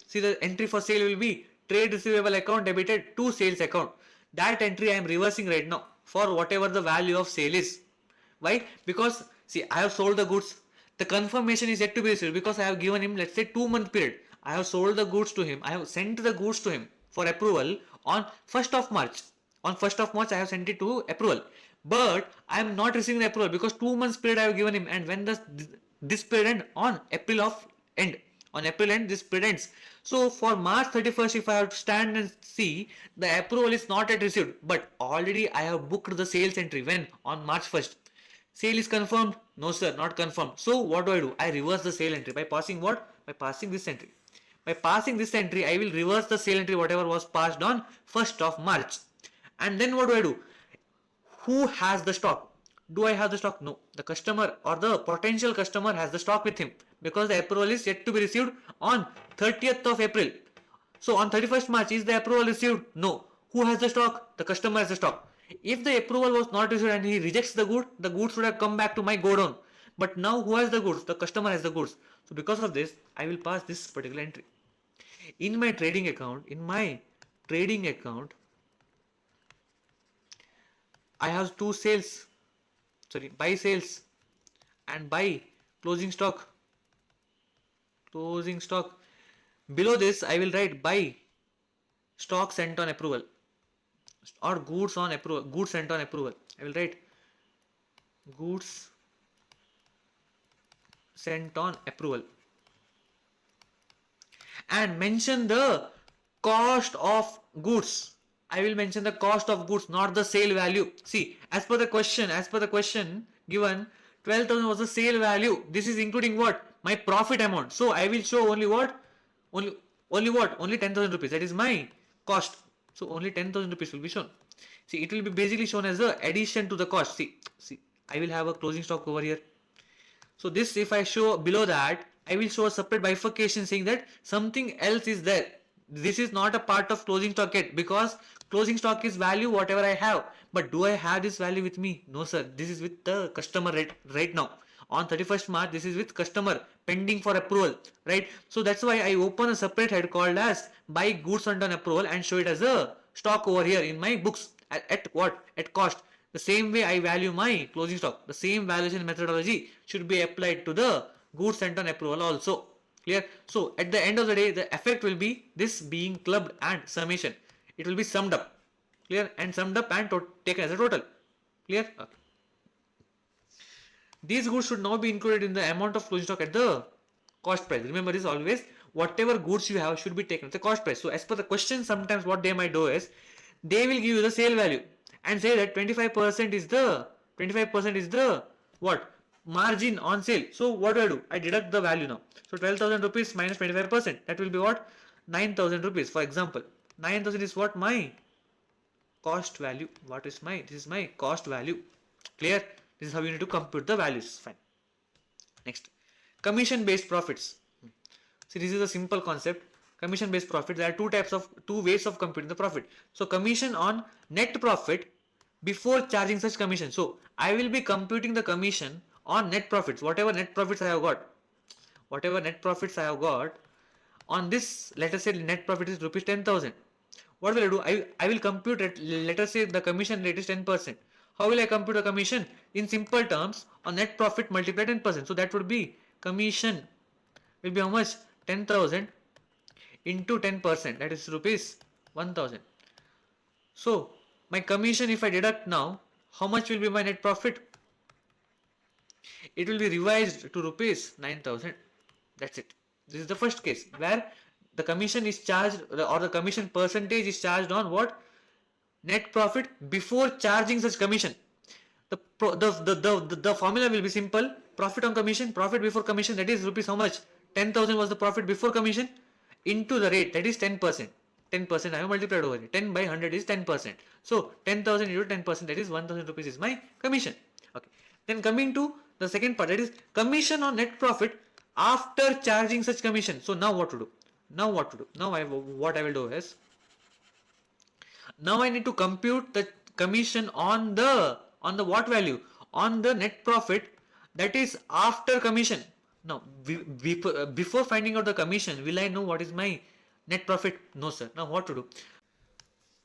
See, the entry for sale will be trade receivable account debited to sales account. That entry I am reversing right now for whatever the value of sale is. Why? Because see, I have sold the goods. The confirmation is yet to be received because I have given him, let's say, 2-month period. I have sold the goods to him. I have sent the goods to him for approval on 1st of March. On 1st of March, I have sent it to approval. But I am not receiving the approval because 2 months period I have given him, and when this period end? On April end. On April end, this period ends. So for March 31st, if I have to stand and see, the approval is not yet received, but already I have booked the sales entry. When? On March 1st. Sale is confirmed? No sir, not confirmed. So what do? I reverse the sale entry by passing what? By passing this entry. By passing this entry, I will reverse the sale entry whatever was passed on 1st of March. And then what do? Who has the stock? Do I have the stock? No. The customer or the potential customer has the stock with him because the approval is yet to be received on 30th of April. So on 31st March, is the approval received? No. Who has the stock? The customer has the stock. If the approval was not received and he rejects the goods would have come back to my godown. But now who has the goods? The customer has the goods. So because of this, I will pass this particular entry. In my trading account, I have two sales, buy sales and buy closing stock. Below this, I will write buy stock sent on approval or goods sent on approval. I will write goods sent on approval and mention the cost of goods. I will mention the cost of goods, not the sale value. See, as per the question given, 12,000 was the sale value. This is including what? My profit amount. So I will show only what? Only 10,000 rupees. That is my cost. So only 10,000 rupees will be shown. See, it will be basically shown as the addition to the cost. See, I will have a closing stock over here. So this, if I show below that, I will show a separate bifurcation saying that something else is there. This is not a part of closing stock yet, because closing stock is value whatever I have. But do I have this value with me? No sir, this is with the customer right now. On 31st March, this is with customer pending for approval, right? So that's why I open a separate head called as buy goods on approval and show it as a stock over here in my books at what? At cost. The same way I value my closing stock, the same valuation methodology should be applied to the goods sent on approval also. Clear? So at the end of the day, the effect will be this being clubbed and summation. It will be summed up. Clear? And summed up and taken as a total. Clear? Okay. These goods should now be included in the amount of closing stock at the cost price. Remember this always, whatever goods you have should be taken at the cost price. So as per the question, sometimes what they might do is, they will give you the sale value and say that 25% is the what? Margin on sale. So what do? I deduct the value now. So 12,000 rupees minus 25%. That will be what? 9,000 rupees. For example, 9,000 is what? My cost value. What is my? This is my cost value. Clear? This is how you need to compute the values. Fine. Next, commission based profits. See, this is a simple concept. Commission based profit. There are two ways of computing the profit. So commission on net profit before charging such commission. So I will be computing the commission on net profits. Whatever net profits I have got on this, let us say net profit is rupees 10,000. What will I do? I will compute it. Let us say the commission rate is 10%. How will I compute the commission? In simple terms, on net profit multiply 10%. So that would be commission will be how much? 10,000 into 10%. That is rupees 1,000. So my commission, if I deduct now, how much will be my net profit? It will be revised to rupees 9,000. That's it. This is the first case where the commission is charged, or the commission percentage is charged on what? Net profit before charging such commission. The formula will be simple. Profit on commission, profit before commission, that is rupees how much? 10,000 was the profit before commission into the rate, that is 10%. 10% I have multiplied over here. 10 by 100 is 10%. So 10,000 into 10%, that is 1,000 rupees is my commission. Okay. Then coming to the second part, that is commission on net profit after charging such commission. So now what to do? Now what I will do is, now I need to compute the commission on the what value? On the net profit, that is after commission. Now before finding out the commission, will I know what is my net profit? No sir. Now what to do?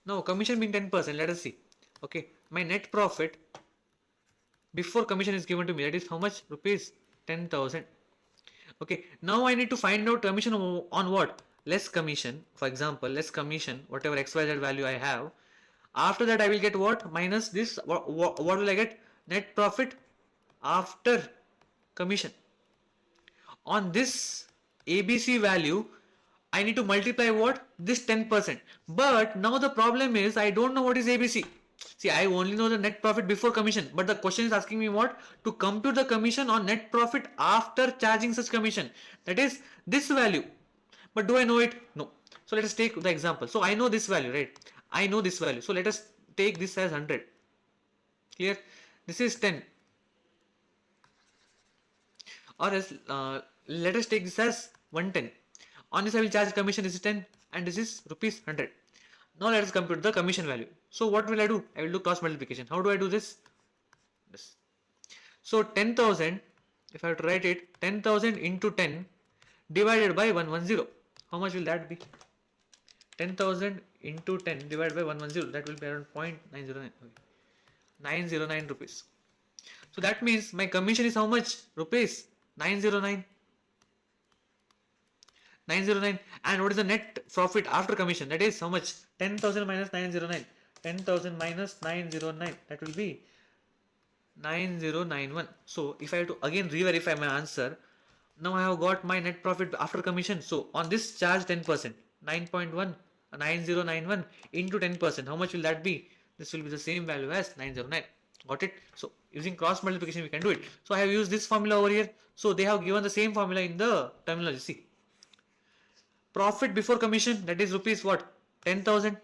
Now commission being 10%, let us see. Okay, my net profit before commission is given to me, that is how much? Rupees 10,000. Okay, now I need to find out commission on what? Less commission. For example, less commission, whatever XYZ value I have. After that I will get what? Minus this. What will I get? Net profit after commission. On this ABC value, I need to multiply what? This 10%. But now the problem is, I don't know what is ABC. See, I only know the net profit before commission, but the question is asking me what? To compute the commission on net profit after charging such commission. That is this value. But do I know it? No. So let us take the example. So I know this value, right? I know this value. So let us take this as 100. Clear? This is 10. Or else, let us take this as 110. On this I will charge commission. This is 10 and this is rupees 100. Now let us compute the commission value. So what will I do? I will do cross multiplication. How do I do this? This. So 10,000, if I have to write it, 10,000 into 10 divided by 110. How much will that be? 10,000 into 10 divided by 110. That will be around 0.909. 909 rupees. So that means my commission is how much? Rupees 909. 909. And what is the net profit after commission? That is how much? 10,000 minus 909. 10,000 minus 909. That will be 9091. So if I have to again re-verify my answer, now I have got my net profit after commission. So on this charge 10%, 9.1, 9091 into 10%. How much will that be? This will be the same value as 909. Got it? So using cross multiplication we can do it. So I have used this formula over here. So they have given the same formula in the terminology. See, profit before commission, that is rupees what? 10,000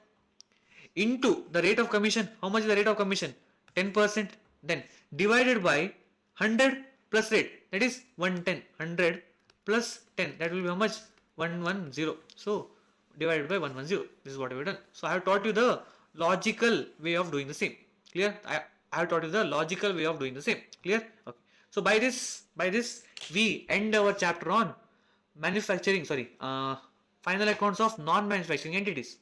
into the rate of commission. How much is the rate of commission? 10%. Then divided by 100 plus rate, that is 110. 100 plus 10. That will be how much? 110. So divided by 110. This is what we have done. So I have taught you the logical way of doing the same. Clear? I have taught you the logical way of doing the same. Clear? Okay. So by this we end our chapter on manufacturing. Sorry, final accounts of non-manufacturing entities.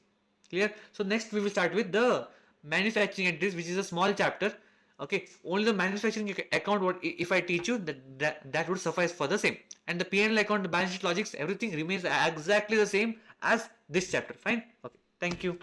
Clear? So next we will start with the manufacturing entities, which is a small chapter. Okay, only the manufacturing account, what if I teach you, that would suffice for the same, and the P&L account, the balance sheet logics, everything remains exactly the same as this chapter. Fine. Okay, thank you.